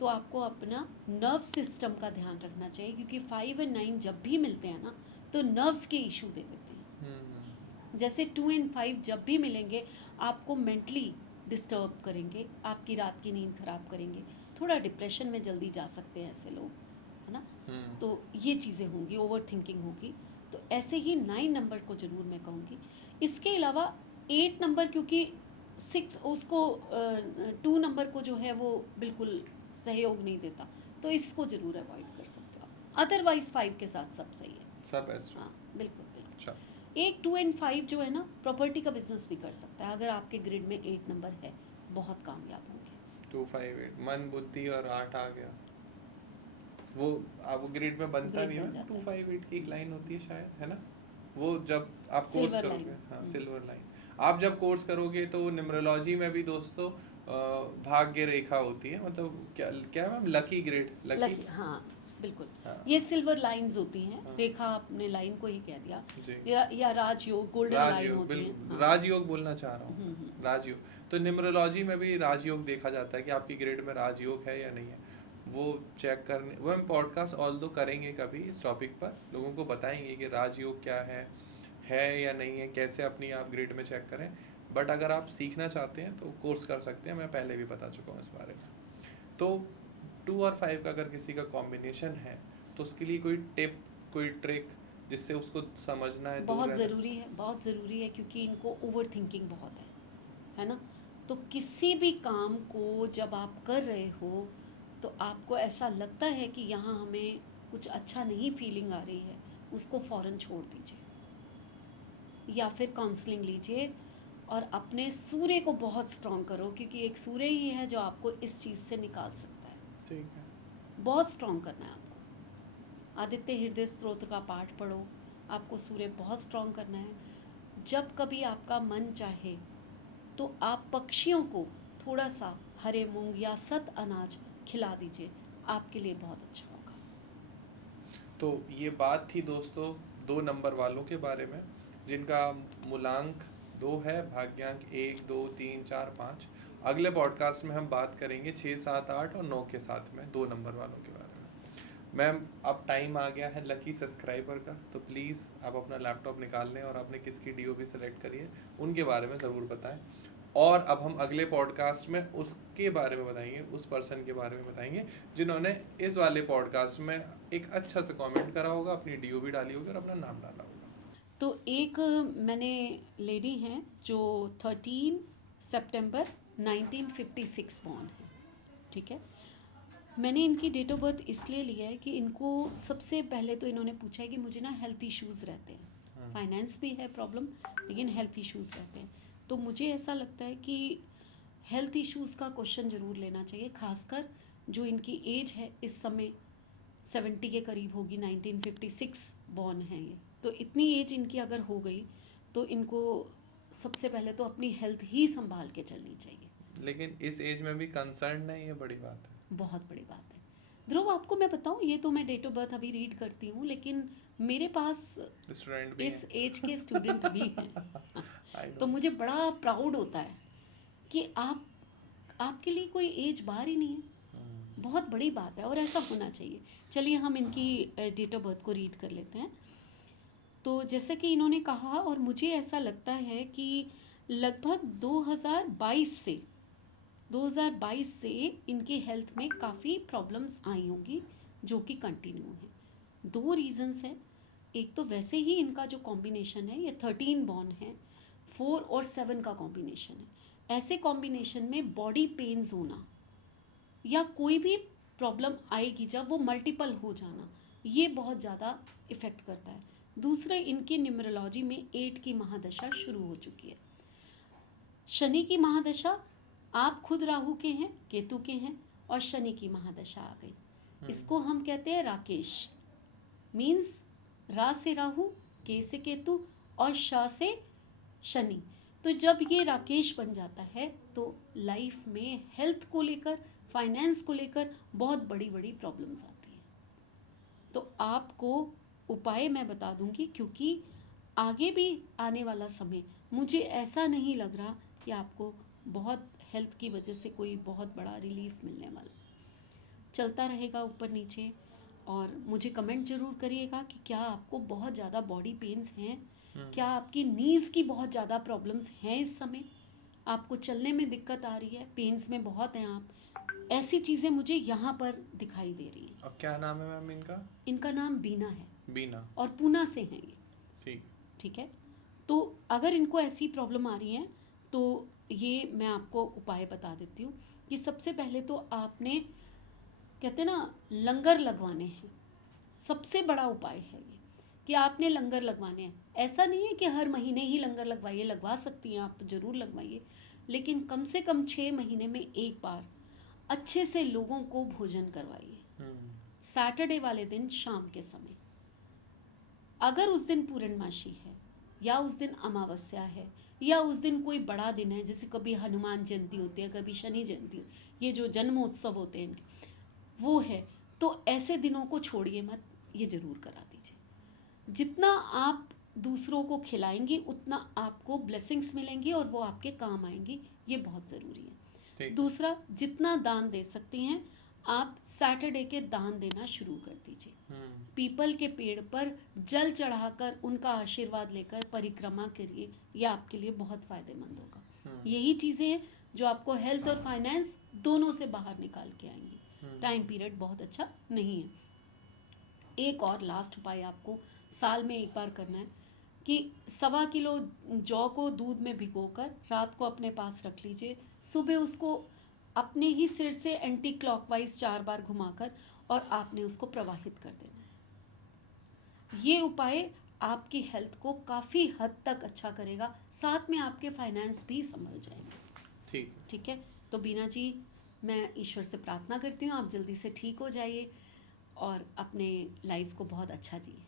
तो आपको अपना नर्व सिस्टम का ध्यान रखना चाहिए, क्योंकि 5 और 9 जब भी मिलते हैं ना तो नर्व्स के इशू दे देते हैं। जैसे 2 एंड 5 जब भी मिलेंगे आपको मेंटली डिस्टर्ब करेंगे, आपकी रात की नींद खराब करेंगे, थोड़ा डिप्रेशन में जल्दी जा सकते हैं ऐसे लोग, है ना। तो ये चीज़ें होंगी, ओवर थिंकिंग होगी। तो ऐसे ही 9 नंबर को ज़रूर मैं कहूँगी। इसके अलावा 8 नंबर, क्योंकि 6 उसको 2 नंबर को जो है वो बिल्कुल सहयोग नहीं देता, तो इसको ज़रूर अवॉइड कर सकते हो आप। अदरवाइज 5 के साथ सब सही है। सब बेस्ट। हाँ, बिल्कुल बिल्कुल। अच्छा। 1, 2 एंड 5 जो है ना, प्रॉपर्टी का बिजनेस भी कर सकता है अगर आपके ग्रिड में 8 नंबर है, बहुत कामयाब होंगे। 2 5 8 मन बुद्धि और 8 आ गया। वो वो ग्रेड में बनता ग्रिड भी है बन ना, जाता 2 है। 5 8 की एक लाइन होती है शायद, है ना। वो जब आप कोर्स सिल्वर करोगे, लाइन। हाँ सिल्वर लाइन। आप जब कोर्स करोगे तो न्यूमरोलॉजी में भी दोस्तों भाग्य रेखा होती है, मतलब क्या क्या ma'am, lucky grade, lucky. Lucky, हाँ बिल्कुल। हाँ ये सिल्वर लाइंस होती हैं, हाँ रेखा आपने लाइन को ही कह दिया, जी। या राजयोग गोल्डन लाइन राजयोग, होती है। बिल्कुल हाँ। राजयोग बोलना चाह रहा हूँ, राजयोग। तो न्यूमरोलॉजी में भी राजयोग देखा जाता है कि आपकी ग्रेड में राजयोग है या नहीं है। वो चेक करने, वो हम पॉडकास्ट ऑल दो करेंगे कभी इस टॉपिक पर, लोगों को बताएंगे कि राजयोग क्या है या नहीं है, कैसे अपनी आप ग्रेड में चेक करें। बट अगर आप सीखना चाहते हैं तो कोर्स कर सकते हैं, मैं पहले भी बता चुका हूँ इस बारे में। तो 2 और 5 का अगर किसी का कॉम्बिनेशन है तो उसके लिए कोई टिप, कोई ट्रिक जिससे उसको समझना है, दूर बहुत रहना। ज़रूरी है, बहुत ज़रूरी है, क्योंकि इनको ओवर थिंकिंग बहुत है ना। तो किसी भी काम को जब आप कर रहे हो तो आपको ऐसा लगता है कि यहाँ हमें कुछ अच्छा नहीं फीलिंग आ रही है, उसको फ़ौरन छोड़ दीजिए या फिर काउंसलिंग लीजिए और अपने सूर्य को बहुत स्ट्रॉन्ग करो, क्योंकि एक सूर्य ही है जो आपको इस चीज़ से निकाल सकता है। ठीक है। बहुत स्ट्रॉन्ग करना है आपको। आदित्य हृदय स्तोत्र का पाठ पढ़ो, आपको सूर्य बहुत स्ट्रॉन्ग करना है। जब कभी आपका मन चाहे तो आप पक्षियों को थोड़ा सा हरे मूंग या सत अनाज खिला दीजिए, आपके लिए बहुत अच्छा होगा। तो ये बात थी दोस्तों 2 नंबर वालों के बारे में, जिनका मूलांक 2 है, भाग्यांक 1 2 3 4 5। अगले पॉडकास्ट में हम बात करेंगे 6 7 8 और 9 के साथ में 2 नंबर वालों के बारे में। मैम अब टाइम आ गया है लकी सब्सक्राइबर का, तो प्लीज़ आप अपना लैपटॉप निकाल लें और आपने किसकी डीओपी सेलेक्ट करी है उनके बारे में ज़रूर बताएं। और अब हम अगले पॉडकास्ट में उसके बारे में बताएंगे, उस पर्सन के बारे में बताएंगे जिन्होंने इस वाले पॉडकास्ट में एक अच्छा सा कमेंट करा होगा, अपनी डीओपी डाली होगी और अपना नाम डाला होगा। तो एक मैंने लेडी हैं जो 13 सितंबर 1956 बॉर्न है, ठीक है। मैंने इनकी डेट ऑफ बर्थ इसलिए लिया है कि इनको सबसे पहले तो इन्होंने पूछा है कि मुझे ना हेल्थ इश्यूज़ रहते हैं, फाइनेंस भी है प्रॉब्लम, लेकिन हेल्थ इश्यूज़ रहते हैं। तो मुझे ऐसा लगता है कि हेल्थ इश्यूज़ का क्वेश्चन ज़रूर लेना चाहिए, खासकर जो इनकी एज है इस समय 70 के करीब होगी, 1956 बॉर्न है ये। तो इतनी एज इनकी अगर हो गई तो इनको सबसे पहले तो अपनी हेल्थ ही संभाल के चलनी चाहिए। लेकिन इस एज में भी कंसर्न नहीं है, बड़ी बात है। बहुत बड़ी बात है ध्रुव, आपको मैं बताऊं, ये तो मैं डेट ऑफ बर्थ अभी रीड करती हूँ, लेकिन मेरे पास स्टूडेंट भी इस एज के स्टूडेंट भी हैं। आई तो नो। मुझे बड़ा प्राउड होता है कि आपके लिए कोई एज बार ही नहीं है, बहुत बड़ी बात है और ऐसा होना चाहिए। चलिए हम इनकी डेट ऑफ बर्थ को रीड कर लेते हैं। तो जैसा कि इन्होंने कहा, और मुझे ऐसा लगता है कि लगभग 2022 से इनकी हेल्थ में काफ़ी प्रॉब्लम्स आई होंगी जो कि कंटिन्यू हैं। 2 रीज़न्स हैं। एक तो वैसे ही इनका जो कॉम्बिनेशन है, ये 13 बॉर्न है, 4 और 7 का कॉम्बिनेशन है। ऐसे कॉम्बिनेशन में बॉडी पेन्स होना या कोई भी प्रॉब्लम आएगी जब वो मल्टीपल हो जाना, ये बहुत ज़्यादा इफ़ेक्ट करता है। दूसरे, इनकी न्यूमरोलॉजी में 8 की महादशा शुरू हो चुकी है। शनि की महादशा, आप खुद राहु के हैं, केतु के हैं, और शनि की महादशा आ गई। इसको हम कहते हैं राकेश। मीन्स रा से राहु, के से केतु और श से शनि। तो जब ये राकेश बन जाता है तो लाइफ में हेल्थ को लेकर, फाइनेंस को लेकर बहुत बड़ी बड़ी प्रॉब्लम्स आती हैं। तो आपको उपाय मैं बता दूंगी, क्योंकि आगे भी आने वाला समय मुझे ऐसा नहीं लग रहा कि आपको बहुत हेल्थ की वजह से कोई बहुत बड़ा रिलीफ मिलने वाला। चलता रहेगा ऊपर नीचे। और मुझे कमेंट जरूर करिएगा कि क्या आपको बहुत ज़्यादा बॉडी पेन्स हैं, क्या आपकी नीज़ की बहुत ज़्यादा प्रॉब्लम्स हैं इस समय, आपको चलने में दिक्कत आ रही है, पेन्स में बहुत हैं आप, ऐसी चीज़ें मुझे यहाँ पर दिखाई दे रही हैं। और क्या नाम है मैम इनका? इनका नाम बीना है। बीना। और पूना से हैं ये। ठीक। ठीक है। तो अगर इनको ऐसी प्रॉब्लम आ रही है तो ये मैं आपको उपाय बता देती हूँ कि सबसे पहले तो आपने, कहते हैं ना, लंगर लगवाने हैं। सबसे बड़ा उपाय है ये कि आपने लंगर लगवाने हैं। ऐसा नहीं है कि हर महीने ही लंगर लगवाइए, लगवा सकती हैं आप तो ज़रूर लगवाइए, लेकिन कम से कम 6 महीने में एक बार अच्छे से लोगों को भोजन करवाइए। सैटरडे वाले दिन शाम के समय, अगर उस दिन पूर्णमासी है या उस दिन अमावस्या है या उस दिन कोई बड़ा दिन है, जैसे कभी हनुमान जयंती होती है, कभी शनि जयंती, ये जो जन्मोत्सव होते हैं इनके, वो है, तो ऐसे दिनों को छोड़िए मत, ये ज़रूर करा दीजिए। जितना आप दूसरों को खिलाएंगी उतना आपको ब्लेसिंग्स मिलेंगी और वो आपके काम आएंगी, ये बहुत ज़रूरी है। दूसरा, जितना दान दे सकती हैं आप सैटरडे के दान देना शुरू कर दीजिए। पीपल के पेड़ पर जल चढ़ाकर उनका आशीर्वाद लेकर परिक्रमा करिए, यह आपके लिए बहुत फ़ायदेमंद होगा। यही चीज़ें हैं जो आपको हेल्थ और फाइनेंस दोनों से बाहर निकाल के आएंगी। टाइम पीरियड बहुत अच्छा नहीं है। एक और लास्ट उपाय आपको साल में एक बार करना है कि 1.25 किलो जौ को दूध में भिगोकर रात को अपने पास रख लीजिए। सुबह उसको अपने ही सिर से एंटी क्लॉकवाइज 4 बार घुमाकर और आपने उसको प्रवाहित कर देना है। ये उपाय आपकी हेल्थ को काफ़ी हद तक अच्छा करेगा, साथ में आपके फाइनेंस भी संभल जाएंगे। ठीक है। तो बीना जी, मैं ईश्वर से प्रार्थना करती हूँ आप जल्दी से ठीक हो जाइए और अपने लाइफ को बहुत अच्छा जिए।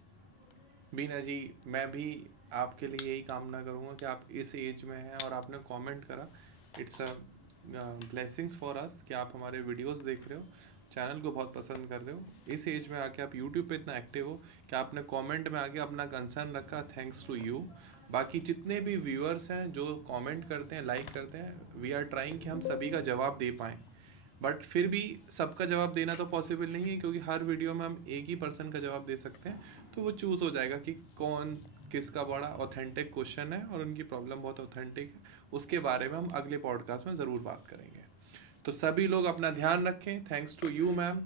बीना जी, मैं भी आपके लिए यही कामना करूँगा कि आप इस एज में हैं और आपने कमेंट करा, it's a blessings for us कि आप हमारे वीडियोस देख रहे हो, चैनल को बहुत पसंद कर रहे हो। इस एज में आके आप यूट्यूब पे इतना एक्टिव हो कि आपने कमेंट में आके अपना कंसर्न रखा, थैंक्स टू यू। बाकी जितने भी व्यूअर्स हैं जो कमेंट करते हैं, लाइक करते हैं, वी आर ट्राइंग कि हम सभी का जवाब दे पाएँ, बट फिर भी सबका जवाब देना तो पॉसिबल नहीं है, क्योंकि हर वीडियो में हम एक ही पर्सन का जवाब दे सकते हैं। तो वो चूज़ हो जाएगा कि कौन किसका बड़ा ऑथेंटिक क्वेश्चन है और उनकी प्रॉब्लम बहुत ऑथेंटिक है, उसके बारे में हम अगले पॉडकास्ट में ज़रूर बात करेंगे। तो सभी लोग अपना ध्यान रखें। थैंक्स टू यू मैम,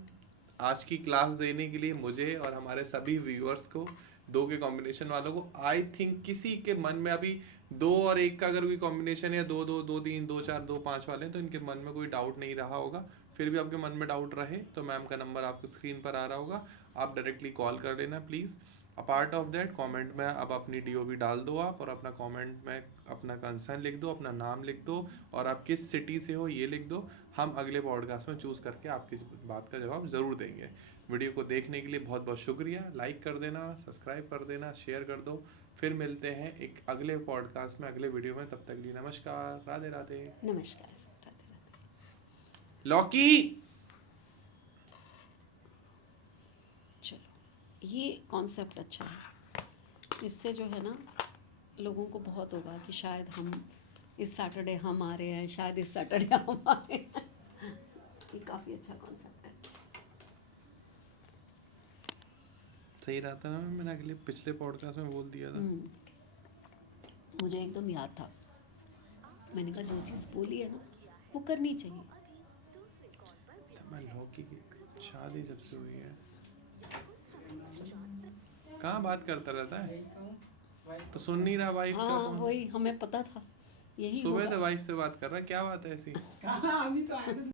आज की क्लास देने के लिए मुझे और हमारे सभी व्यूअर्स को, 2 के कॉम्बिनेशन वालों को। आई थिंक किसी के मन में अभी 2 और 1 का अगर कोई कॉम्बिनेशन है, 2 2 2 3 2 4 2 5 वाले, तो इनके मन में कोई डाउट नहीं रहा होगा। फिर भी आपके मन में डाउट रहे तो मैम का नंबर आपको स्क्रीन पर आ रहा होगा, आप डायरेक्टली कॉल कर लेना please. Apart of that, comment में अब अपनी DOB डाल दो आप, और अपना कमेंट में अपना कंसर्न लिख दो, अपना नाम लिख दो और आप किस सिटी से हो ये लिख दो। हम अगले पॉडकास्ट में चूज़ करके आपकी बात का जवाब ज़रूर देंगे। वीडियो को देखने के लिए बहुत बहुत शुक्रिया। लाइक कर देना, सब्सक्राइब कर देना, शेयर कर दो। फिर मिलते हैं एक अगले पॉडकास्ट में, अगले वीडियो में। तब तक लिए नमस्कार, राधे राधे। नमस्कार, राधे राधे। लौकी, चलो, ये कॉन्सेप्ट अच्छा है। इससे जो है ना, लोगों को बहुत होगा कि शायद हम इस सैटरडे हम आ रहे हैं, शायद इस सैटरडे हम आ रहे हैं। ये काफ़ी अच्छा कॉन्सेप्ट है। सही रहता ना, मैंने अगले पिछले पॉडकास्ट में बोल दिया था। मुझे एकदम याद था, मैंने कहा जो चीज़ बोली है ना वो करनी चाहिए। मैं लौकी की शादी जब से हुई है, कहाँ बात करता रहता है, तो सुन नहीं रहा वाइफ का हाँ, फोन। वही हमें पता था, यही सुबह होगा। से वाइफ से बात कर रहा है, क्या बात है ऐसी? कहाँ, अभी तो आया था।